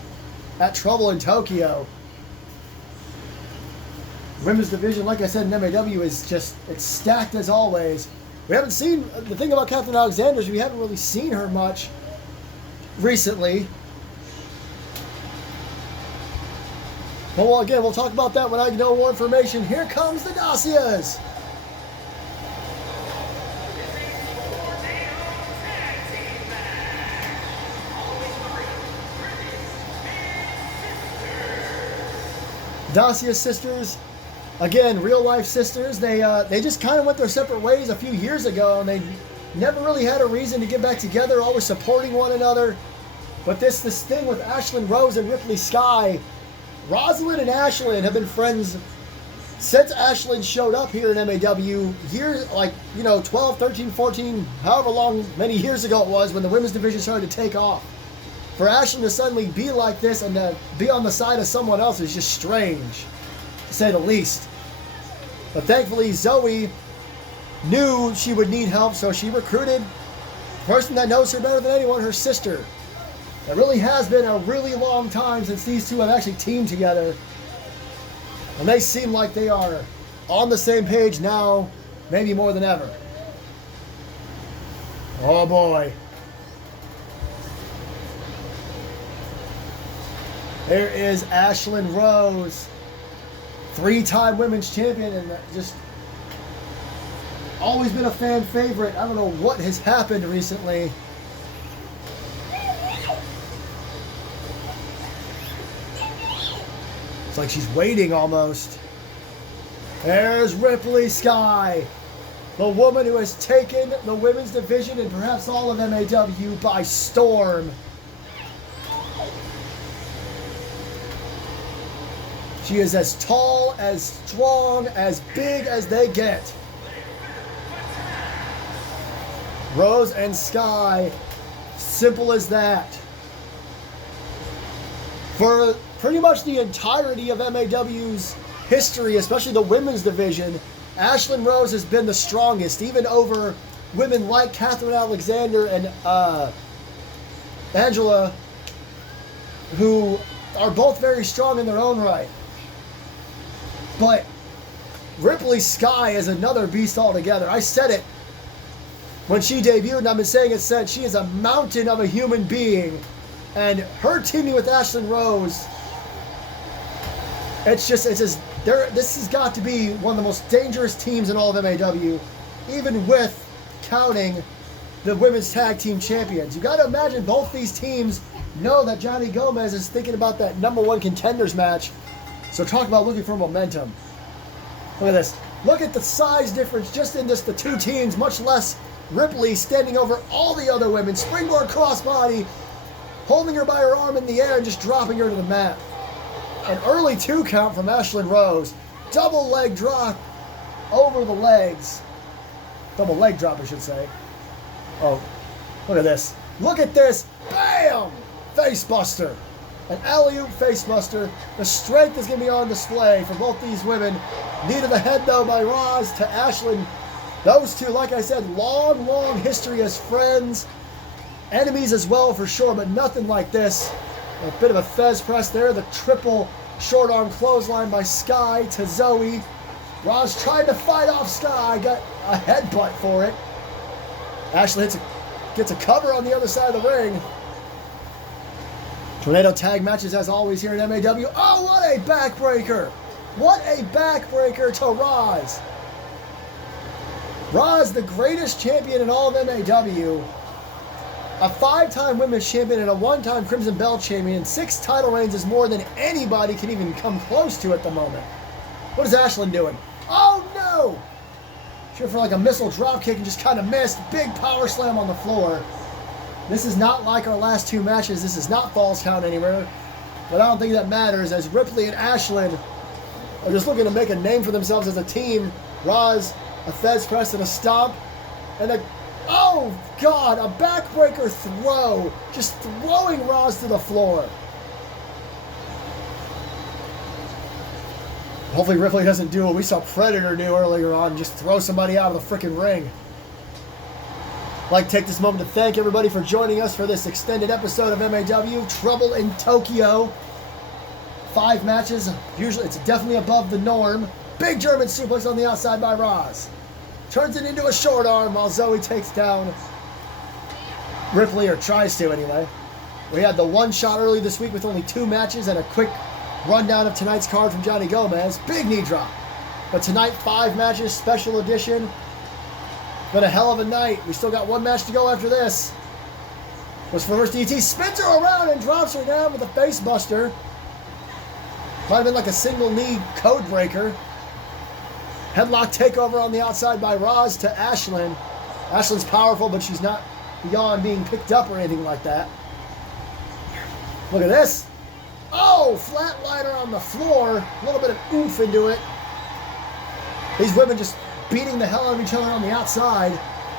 at Trouble in Tokyo. Women's division, like I said, in MAW is just, it's stacked as always. We haven't seen, the thing about Catherine Alexander is we haven't really seen her much recently. But well, again, we'll talk about that when I know more information. Here comes the Dacias. Dacia Sisters, again, real life sisters. They just kind of went their separate ways a few years ago, and they never really had a reason to get back together, always supporting one another. But this thing with Ashlyn Rose and Ripley Sky, Rosalind and Ashlyn have been friends since Ashlyn showed up here in MAW years, 12, 13, 14, however long, many years ago it was when the women's division started to take off. For Ashlyn to suddenly be like this and to be on the side of someone else is just strange, to say the least. But thankfully, Zoe knew she would need help, so she recruited the person that knows her better than anyone, her sister. It really has been a really long time since these two have actually teamed together. And they seem like they are on the same page now, maybe more than ever. Oh boy. There is Ashlyn Rose, 3-time women's champion, and just always been a fan favorite. I don't know what has happened recently. It's like she's waiting almost. There's Ripley Sky, the woman who has taken the women's division and perhaps all of MAW by storm. She is as tall, as strong, as big as they get. Rose and Sky, simple as that. For pretty much the entirety of MAW's history, especially the women's division, Ashlyn Rose has been the strongest, even over women like Catherine Alexander and Angela, who are both very strong in their own right. But Ripley Sky is another beast altogether. I said it when she debuted, and I've been saying it since. She is a mountain of a human being. And her teaming with Ashlyn Rose, this has got to be one of the most dangerous teams in all of MAW, even with counting the women's tag team champions. You got to imagine both these teams know that Johnny Gomez is thinking about that #1 contenders match. So talk about looking for momentum. Look at this. Look at the size difference just in just the two teams, much less Ripley standing over all the other women. Springboard crossbody, holding her by her arm in the air and just dropping her to the mat. An early 2 count from Ashlyn Rose. Double leg drop over the legs. Double leg drop, I should say. Oh, look at this. Look at this. Bam! Face buster. An alley-oop face buster. The strength is going to be on display for both these women. Knee to the head, though, by Roz to Ashlyn. Those two, like I said, long, long history as friends. Enemies as well, for sure, but nothing like this. A bit of a Fez press there. The triple short arm clothesline by Sky to Zoe. Roz tried to fight off Sky. Got a headbutt for it. Ashley gets a cover on the other side of the ring. Tornado tag matches as always here at MAW. Oh, what a backbreaker! What a backbreaker to Roz. Roz, the greatest champion in all of MAW. A 5-time women's champion and a 1-time Crimson Belt champion. 6 title reigns is more than anybody can even come close to at the moment. What is Ashlyn doing? Oh no! She went for like a missile drop kick and just kind of missed. Big power slam on the floor. This is not like our last 2 matches. This is not Falls Count anywhere. But I don't think that matters, as Ripley and Ashlyn are just looking to make a name for themselves as a team. Roz, a Fez press and a stomp. And a, oh God, a backbreaker throw. Just throwing Roz to the floor. Hopefully Ripley doesn't do what we saw Predator do earlier on, and just throw somebody out of the freaking ring. I'd like to take this moment to thank everybody for joining us for this extended episode of MAW Trouble in Tokyo. 5 matches. Usually it's definitely above the norm. Big German suplex on the outside by Roz. Turns it into a short arm while Zoe takes down Ripley, or tries to anyway. We had the 1 shot early this week with only 2 matches and a quick rundown of tonight's card from Johnny Gomez. Big knee drop. But tonight, 5 matches, special edition. Been a hell of a night. We still got 1 match to go after this. Goes for first DT, spins her around and drops her down with a face buster. Might have been like a single knee code breaker. Headlock takeover on the outside by Roz to Ashlyn. Ashlyn's powerful, but she's not beyond being picked up or anything like that. Look at this. Oh, flatliner on the floor. A little bit of oomph into it. These women just beating the hell out of each other on the outside.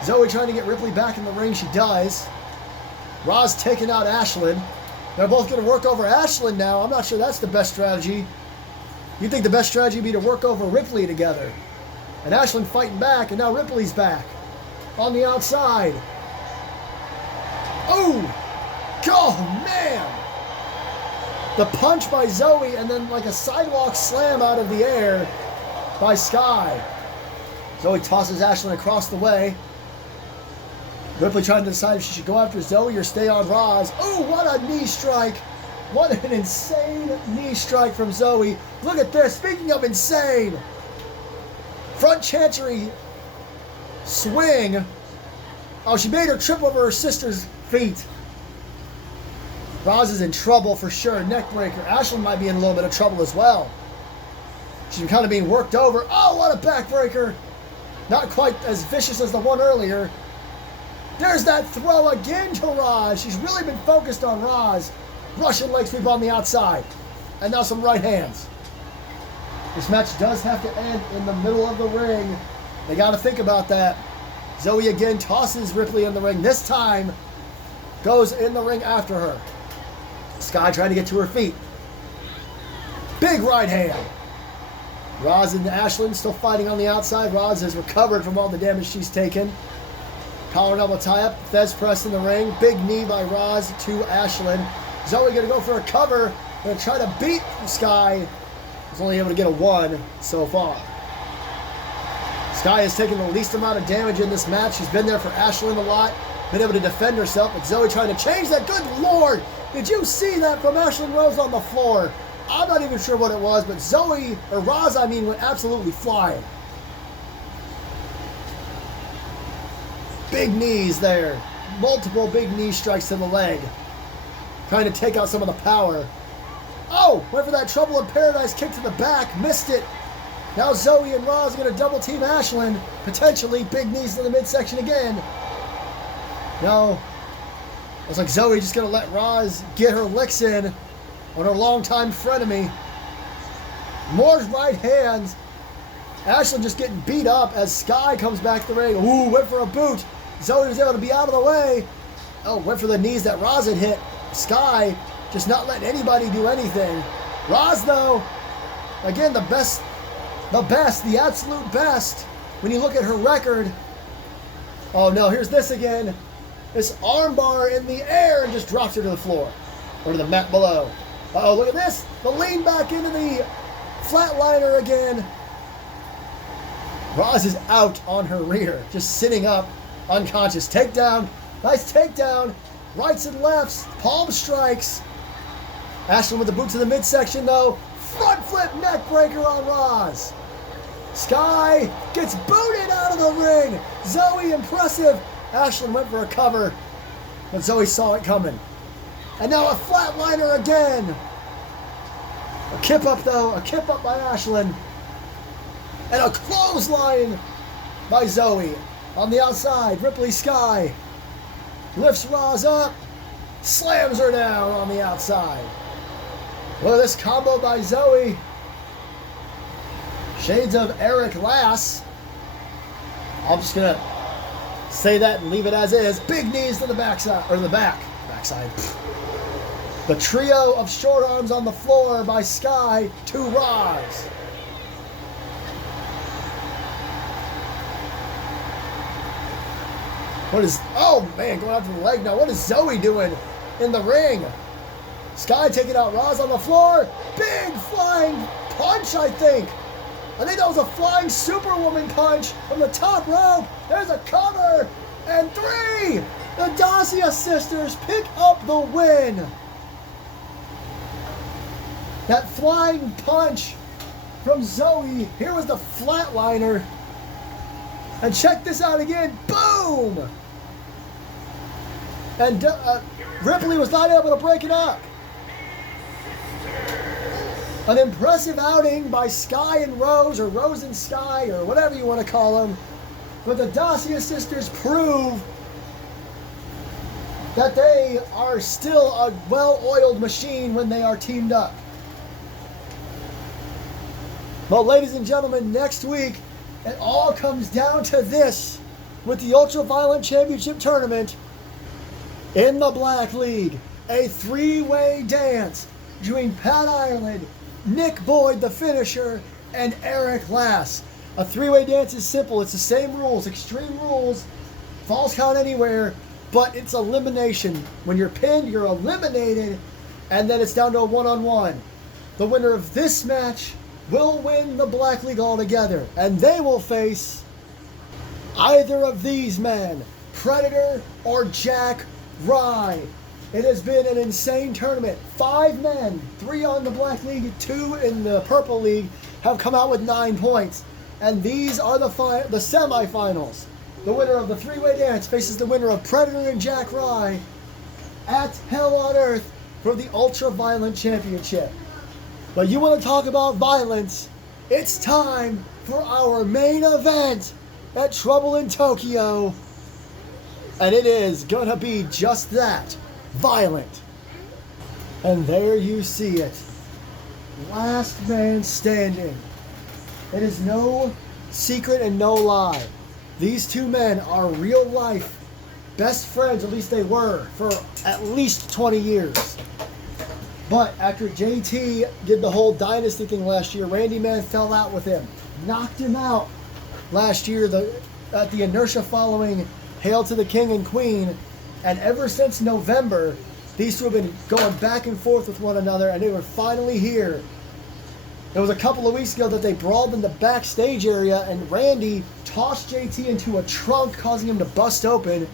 Zoe trying to get Ripley back in the ring. She does. Roz taking out Ashlyn. They're both going to work over Ashlyn now. I'm not sure that's the best strategy. You'd think the best strategy would be to work over Ripley together. And Ashlyn fighting back, and now Ripley's back. On the outside. Oh, man. The punch by Zoe, and then like a sidewalk slam out of the air by Sky. Zoe tosses Ashlyn across the way. Ripley trying to decide if she should go after Zoe or stay on Roz. Oh, what a knee strike. What an insane knee strike from Zoe. Look at this. Speaking of insane. Front chancery swing. Oh, she made her trip over her sister's feet. Roz is in trouble for sure. Neck breaker. Ashlyn might be in a little bit of trouble as well. She's kind of being worked over. Oh, what a backbreaker. Not quite as vicious as the one earlier. There's that throw again to Roz. She's really been focused on Roz. Russian leg sweep on the outside. And now some right hands. This match does have to end in the middle of the ring. They got to think about that. Zoe again tosses Ripley in the ring. This time goes in the ring after her. Sky trying to get to her feet. Big right hand. Roz and Ashlyn still fighting on the outside. Roz has recovered from all the damage she's taken. Collar and elbow tie-up. Fez press in the ring. Big knee by Roz to Ashlyn. Zoe going to go for a cover. Going to try to beat Sky. He's only able to get a 1 so far. Sky has taken the least amount of damage in this match. She's been there for Ashlyn a lot. Been able to defend herself. But Zoe trying to change that. Good Lord! Did you see that from Ashlyn Rose on the floor? I'm not even sure what it was, but Roz, went absolutely flying. Big knees there. Multiple big knee strikes to the leg. Trying to take out some of the power. Oh, went for that Trouble in Paradise kick to the back. Missed it. Now Zoe and Roz are going to double team Ashlyn. Potentially big knees to the midsection again. No. Looks like Zoe just going to let Roz get her licks in on her longtime frenemy. More right hands. Ashlyn just getting beat up as Sky comes back to the ring. Ooh, went for a boot. Zoe was able to be out of the way. Oh, went for the knees that Roz had hit. Sky just not letting anybody do anything. Roz, though, again, the absolute best. When you look at her record. Oh, no, here's this again. This armbar in the air and just drops her to the floor. Or to the mat below. Uh-oh, look at this. The lean back into the flatliner again. Roz is out on her rear. Just sitting up, unconscious. Takedown. Nice takedown. Rights and lefts. Palm strikes. Ashlyn with the boot to the midsection though. Front flip neck breaker on Roz. Sky gets booted out of the ring. Zoe impressive. Ashlyn went for a cover, but Zoe saw it coming. And now a flatliner again. A kip up though, a kip up by Ashlyn. And a clothesline by Zoe. On the outside, Ripley Sky lifts Roz up, slams her down on the outside. Look at this combo by Zoe. Shades of Eric Lass. I'm just gonna say that and leave it as is. Big knees to the backside, or the backside. The trio of short arms on the floor by Sky to Roz. What is, oh man, going out to the leg now. What is Zoe doing in the ring? Sky taking out Roz on the floor. Big flying punch, I think. I think that was a flying superwoman punch from the top rope. There's a cover. And 3. The Dacia Sisters pick up the win. That flying punch from Zoe. Here was the flatliner. And check this out again. Boom! And Ripley was not able to break it up. An impressive outing by Sky and Rose, or Rose and Sky, or whatever you want to call them. But the Dacia Sisters prove that they are still a well-oiled machine when they are teamed up. Well, ladies and gentlemen, next week, it all comes down to this with the Ultraviolent Championship Tournament in the Black League. A 3-way dance between Pat Ireland, Nick Boyd, the finisher, and Eric Lass. A 3-way dance is simple. It's the same rules, extreme rules, falls count anywhere, but it's elimination. When you're pinned, you're eliminated, and then it's down to a one-on-one. The winner of this match will win the Black League altogether, and they will face either of these men, Predator or Jack Rye. It has been an insane tournament. 5 men, 3 on the Black League, 2 in the Purple League, have come out with 9 points. And these are the semifinals. The winner of the 3-way dance faces the winner of Predator and Jack Rye at Hell on Earth for the Ultraviolent Championship. But you want to talk about violence? It's time for our main event at Trouble in Tokyo. And it is gonna be just that, violent. And there you see it. Last man standing. It is no secret and no lie. These 2 men are real life best friends, at least they were, for at least 20 years. But after JT did the whole dynasty thing last year, Randy Mann fell out with him. Knocked him out last year at the inertia following Hail to the King and Queen. And ever since November, these 2 have been going back and forth with one another, and they were finally here. It was a couple of weeks ago that they brawled in the backstage area, and Randy tossed JT into a trunk, causing him to bust open.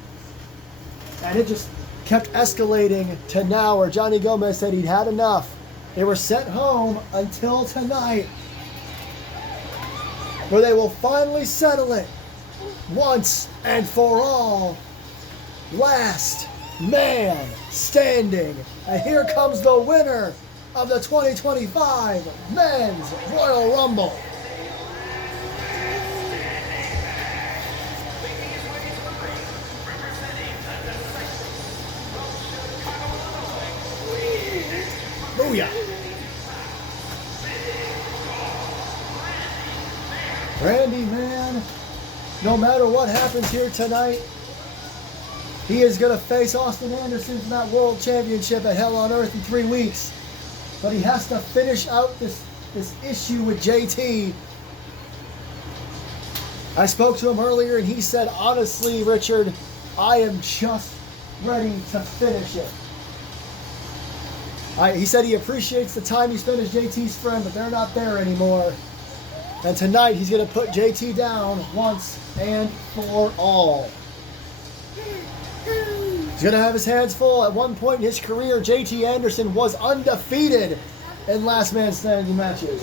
And it just kept escalating to now where Johnny Gomez said he'd had enough. They were sent home until tonight, where they will finally settle it once and for all. Last man standing. And here comes the winner of the 2025 Men's Royal Rumble. Booyah! Randy Mann, no matter what happens here tonight, he is going to face Austin Anderson for that World Championship at Hell on Earth in 3 weeks. But he has to finish out this issue with JT. I spoke to him earlier and he said, honestly, Richard, I am just ready to finish it. He said he appreciates the time he spent as JT's friend, but they're not there anymore. And tonight he's going to put JT down once and for all. He's going to have his hands full. At one point in his career, JT Anderson was undefeated in last man standing matches.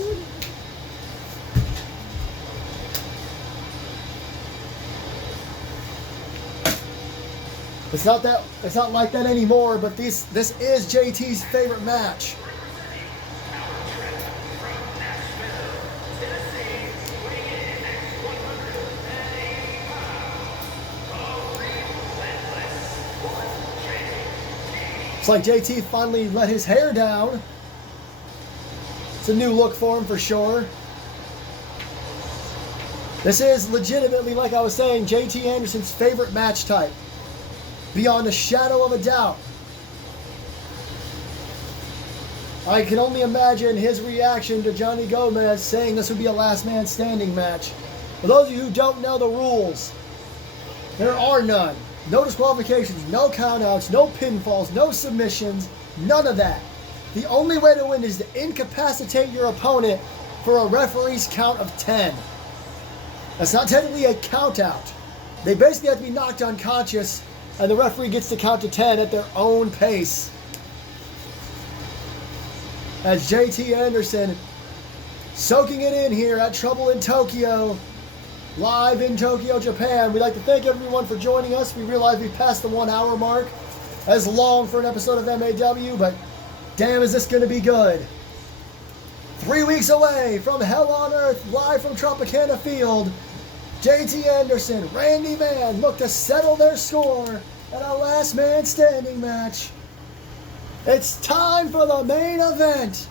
It's not like that anymore, but this is JT's favorite match. It's like JT finally let his hair down. It's a new look for him for sure. This is legitimately, like I was saying, JT Anderson's favorite match type. Beyond a shadow of a doubt. I can only imagine his reaction to Johnny Gomez saying this would be a last man standing match. For those of you who don't know the rules, there are none. No disqualifications, no countouts, no pinfalls, no submissions, none of that. The only way to win is to incapacitate your opponent for a referee's count of 10. That's not technically a countout. They basically have to be knocked unconscious, and the referee gets to count to 10 at their own pace. As JT Anderson soaking it in here at Trouble in Tokyo, live in Tokyo, Japan. We'd like to thank everyone for joining us. We realize we passed the 1 hour mark. That's long for an episode of MAW, but damn, is this going to be good. 3 weeks away from Hell on Earth, live from Tropicana Field, JT Anderson, Randy Mann look to settle their score in a last man standing match. It's time for the main event.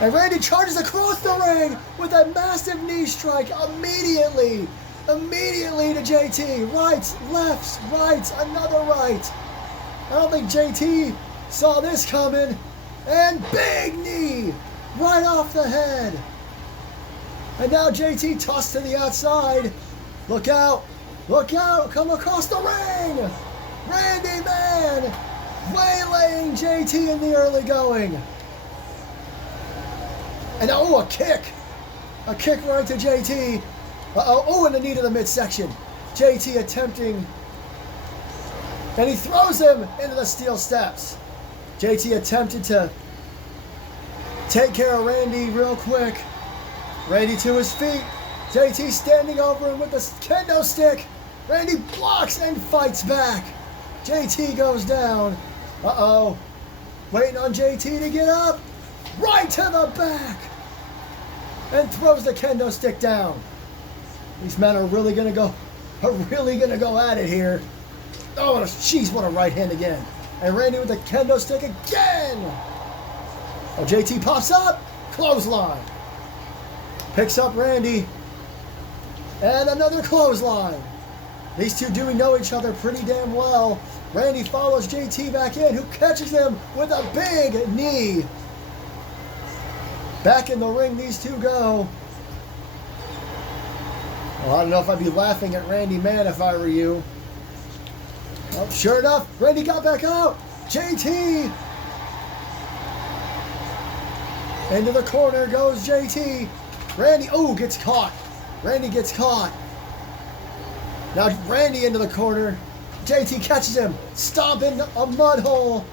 And Randy charges across the ring with a massive knee strike immediately to JT. Rights, lefts, rights, another right. I don't think JT saw this coming. And big knee right off the head. And now JT tossed to the outside. Look out, come across the ring. Randy Mann waylaying JT in the early going. And a kick right to JT. And the knee to the midsection. JT attempting, and he throws him into the steel steps. JT attempted to take care of Randy real quick. Randy to his feet. JT standing over him with the kendo stick. Randy blocks and fights back. JT goes down. Waiting on JT to get up. Right to the back. And throws the kendo stick down. These men are really gonna go at it here. Oh, jeez, what a right hand again. And Randy with the kendo stick again. Oh, JT pops up. Clothesline. Picks up Randy. And another clothesline. These two do know each other pretty damn well. Randy follows JT back in, who catches him with a big knee. Back in the ring, these two go. Well, I don't know if I'd be laughing at Randy Mann if I were you. Oh, sure enough, Randy got back out. JT. Into the corner goes JT. Randy, gets caught. Randy gets caught. Now Randy into the corner. JT catches him, stomping a mud hole.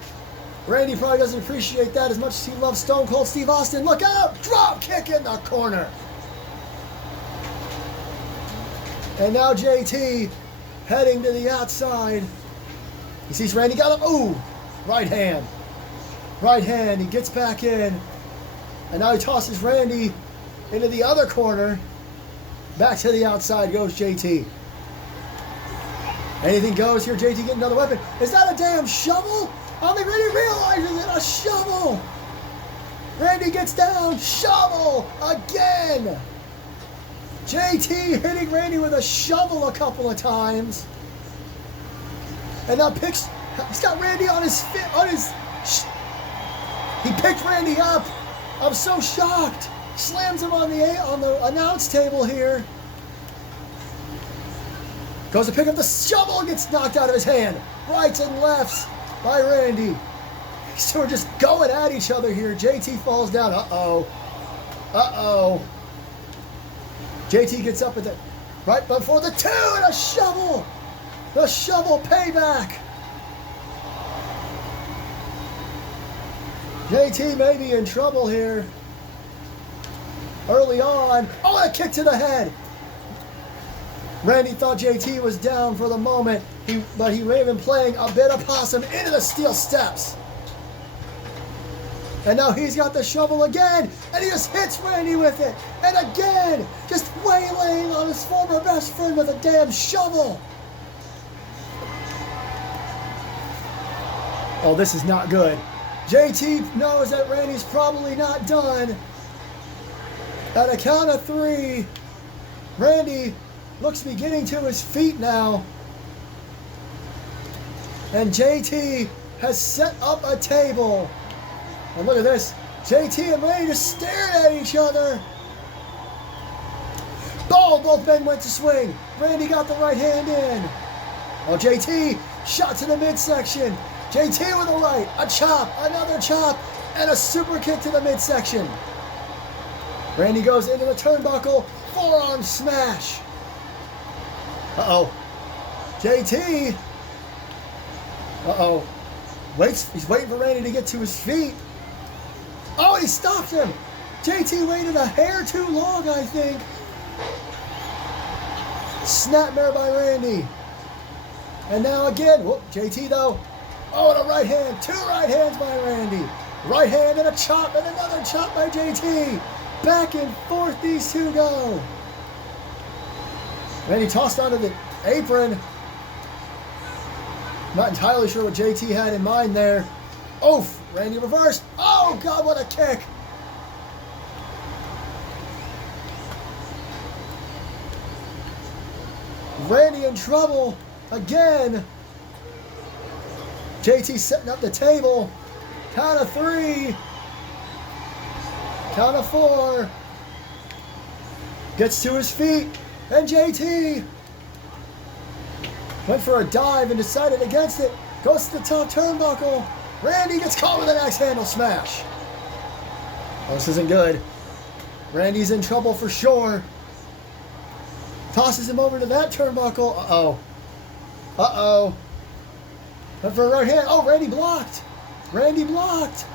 Randy probably doesn't appreciate that as much as he loves Stone Cold Steve Austin. Look out! Drop kick in the corner. And now JT heading to the outside. He sees Randy got him. Right hand. Right hand. He gets back in. And now he tosses Randy into the other corner. Back to the outside goes JT. Anything goes here. JT getting another weapon. Is that a damn shovel? I don't think Randy realizes it. A shovel. Randy gets down. Shovel again. JT hitting Randy with a shovel a couple of times. And now he's got Randy on his feet. He picked Randy up. I'm so shocked. Slams him on the announce table here. Goes to pick up the shovel, gets knocked out of his hand. Rights and lefts by Randy. These two are just going at each other here. JT falls down. JT gets up with it. Right before the 2 and a shovel. The shovel payback. JT may be in trouble here. Early on. Oh, and a kick to the head. Randy thought JT was down for the moment, but he may have been playing a bit of possum into the steel steps. And now he's got the shovel again, and he just hits Randy with it. And again, just waylaying on his former best friend with a damn shovel. Oh, this is not good. JT knows that Randy's probably not done. At a count of 3, Randy looks to be getting to his feet now. And JT has set up a table. And look at this. JT and Randy just staring at each other. Ball, both men went to swing. Randy got the right hand in. Oh, JT shot to the midsection. JT with a right, a chop, another chop, and a super kick to the midsection. Randy goes into the turnbuckle, forearm smash. Uh-oh. JT. Uh-oh. He's waiting for Randy to get to his feet. Oh, he stopped him. JT waited a hair too long, I think. Snapmare by Randy. And now again, whoop, JT though. Oh, and a right hand. 2 right hands by Randy. Right hand and a chop and another chop by JT. Back and forth these two go. Randy tossed onto the apron. Not entirely sure what JT had in mind there. Oof! Randy reversed. Oh, God, what a kick. Randy in trouble again. JT setting up the table. Count of 3. Count of 4. Gets to his feet. And JT went for a dive and decided against it. Goes to the top turnbuckle. Randy gets caught with an axe handle smash. Oh, this isn't good. Randy's in trouble for sure. Tosses him over to that turnbuckle. Uh-oh. Uh-oh. Went for a right hand. Oh, Randy blocked. Randy blocked.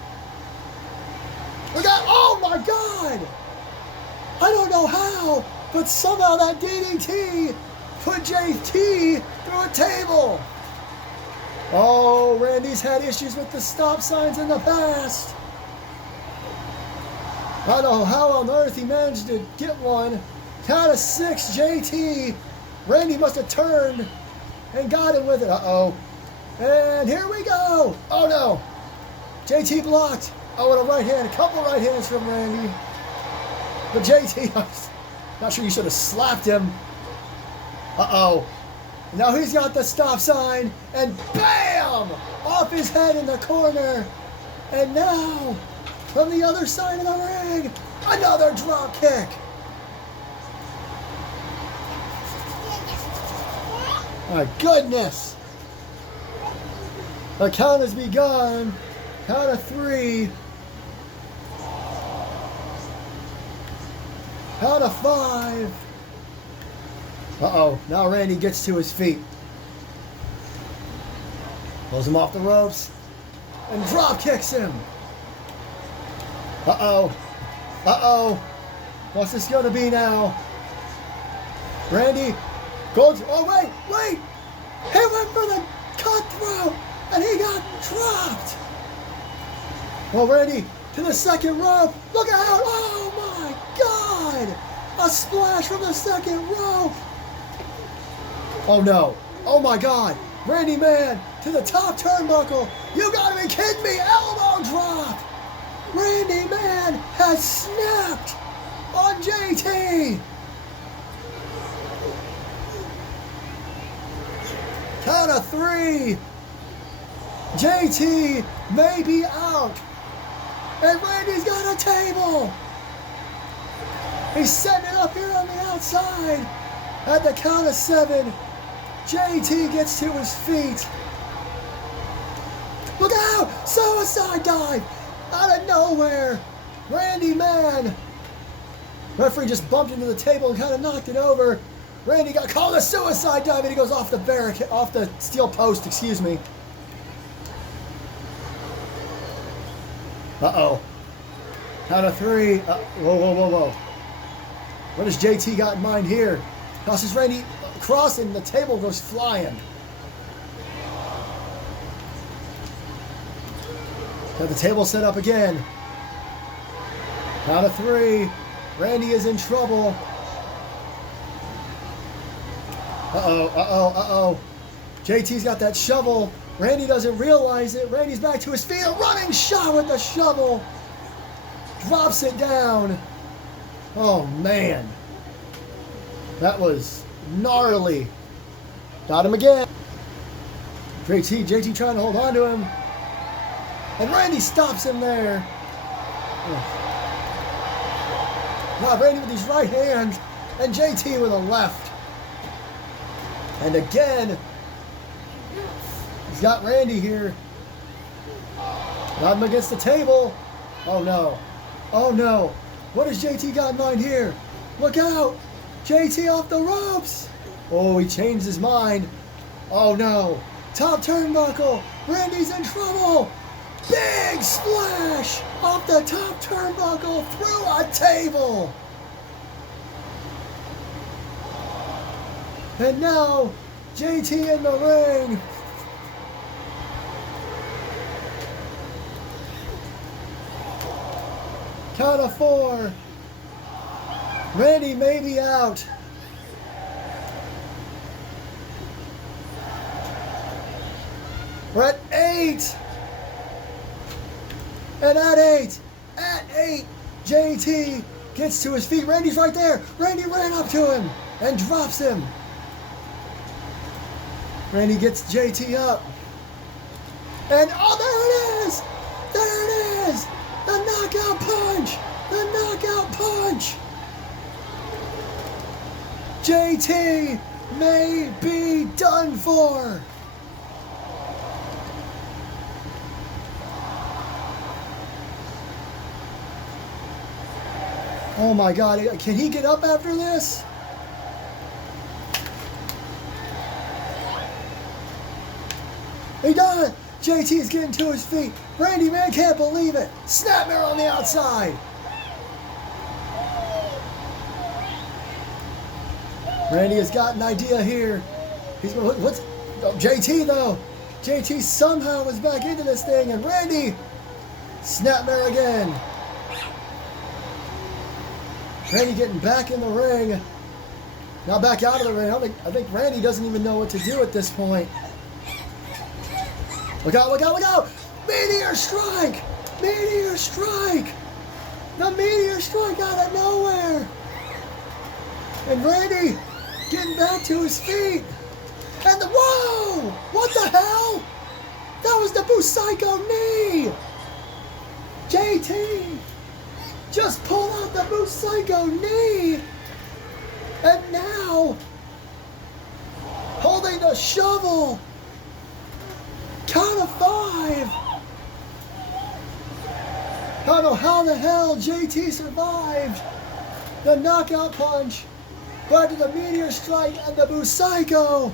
Look out. Oh, my God. I don't know how, but somehow that DDT put JT through a table. Oh, Randy's had issues with the stop signs in the past. I don't know how on earth he managed to get one. Count of 6, JT. Randy must have turned and got him with it. Uh-oh. And here we go. Oh, no. JT blocked. Oh, and a right hand. A couple right hands from Randy. But JT, I'm not sure you should have slapped him. Uh-oh. Now he's got the stop sign. And bam! Off his head in the corner. And now, from the other side of the ring, another drop kick. My goodness. The count has begun. Count of 3. Count of 5. Uh-oh. Now Randy gets to his feet. Pulls him off the ropes. And drop kicks him. Uh-oh. Uh-oh. What's this going to be now? Randy goes. Oh, wait. He went for the cutthroat. And he got dropped. Well, Randy to the second rope. Look out. Oh, my God. A splash from the second rope. Oh, no. Oh, my God. Randy Mann to the top turnbuckle. You gotta be kidding me. Elbow drop. Randy Mann has snapped on JT. Count of 3. JT may be out. And Randy's got a table. He's setting it up here on the outside. At the count of 7, JT gets to his feet. Look out! Suicide dive! Out of nowhere! Randy Mann! Referee just bumped into the table and kind of knocked it over. Randy got called a suicide dive and he goes off the barricade, off the steel post, excuse me. Uh-oh. Count of three. Whoa. What has JT got in mind here? Tosses Randy across and the table goes flying. Got the table set up again. Count of three. Randy is in trouble. Uh-oh. JT's got that shovel. Randy doesn't realize it. Randy's back to his feet. A running shot with the shovel. Drops it down. Oh, man. That was gnarly. Got him again. JT trying to hold on to him. And Randy stops him there. Got Randy with his right hand. And JT with a left. And again, he's got Randy here. Got him against the table. Oh no. What has JT got in mind here? Look out. JT off the ropes. Oh, he changed his mind. Oh no. Top turnbuckle. Randy's in trouble. Big splash off the top turnbuckle through a table. And now, JT in the ring. Count of four. Randy may be out. We're at 8. And at 8, JT gets to his feet. Randy's right there. Randy ran up to him and drops him. Randy gets JT up. And oh, there it is! There it is! The knockout punch! The knockout punch! JT may be done for. Oh my God, can he get up after this? He does! JT's getting to his feet. Randy Mann can't believe it. Snapmare on the outside. Randy has got an idea here. What's JT though? JT somehow was back into this thing, and Randy snapmare again. Randy getting back in the ring. Now back out of the ring. I think Randy doesn't even know what to do at this point. Look out, look out, look out! Meteor strike! Meteor strike! The meteor strike out of nowhere! And Randy getting back to his feet. And whoa! What the hell? That was the Busaiku knee! JT just pulled out the Busaiku knee! And now, holding the shovel! Count of 5! I don't know how the hell JT survived the knockout punch, but the meteor strike and the Busaiku.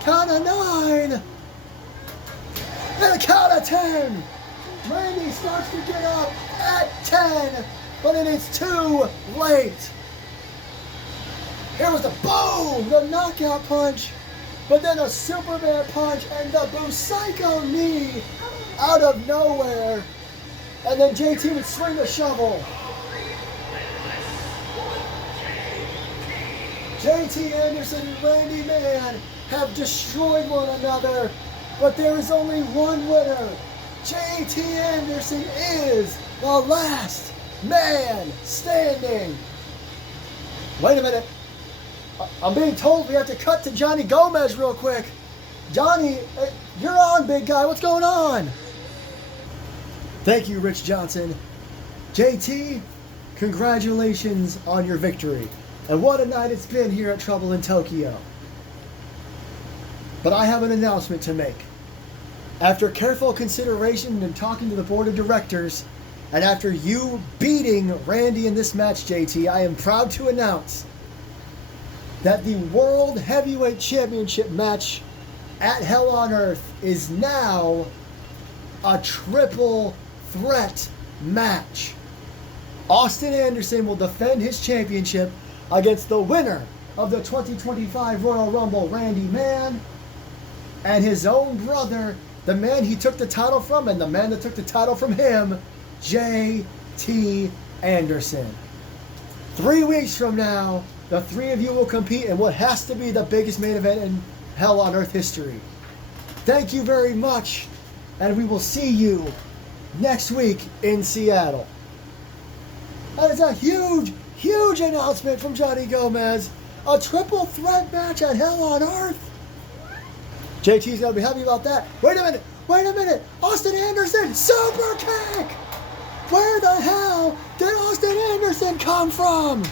Count of 9. And a count of 10. Randy starts to get up at 10, but it is too late. Here was the boom, the knockout punch. But then a Superman punch and the Busaiku knee out of nowhere. And then JT would swing the shovel. JT Anderson and Randy Mann have destroyed one another. But there is only one winner. JT Anderson is the last man standing. Wait a minute. I'm being told we have to cut to Johnny Gomez real quick. Johnny, you're on, big guy. What's going on? Thank you, Rich Johnson. JT, congratulations on your victory. And what a night it's been here at Trouble in Tokyo. But I have an announcement to make. After careful consideration and talking to the board of directors, and after you beating Randy in this match, JT, I am proud to announce that the World Heavyweight Championship match at Hell on Earth is now a triple threat match. Austin Anderson will defend his championship against the winner of the 2025 Royal Rumble, Randy Mann, and his own brother, the man he took the title from and the man that took the title from him, JT Anderson. 3 weeks from now, the three of you will compete in what has to be the biggest main event in Hell on Earth history. Thank you very much, and we will see you next week in Seattle. That is a huge, huge announcement from Johnny Gomez. A triple threat match at Hell on Earth. JT's going to be happy about that. Wait a minute. Austin Anderson, super kick! Where the hell did Austin Anderson come from?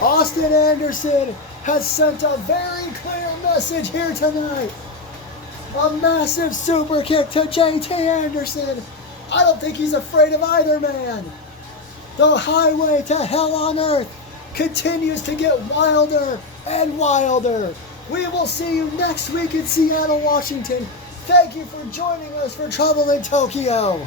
Austin Anderson has sent a very clear message here tonight. A massive super kick to JT Anderson. I don't think he's afraid of either man. The highway to Hell on Earth continues to get wilder and wilder. We will see you next week in Seattle, Washington. Thank you for joining us for Trouble in Tokyo.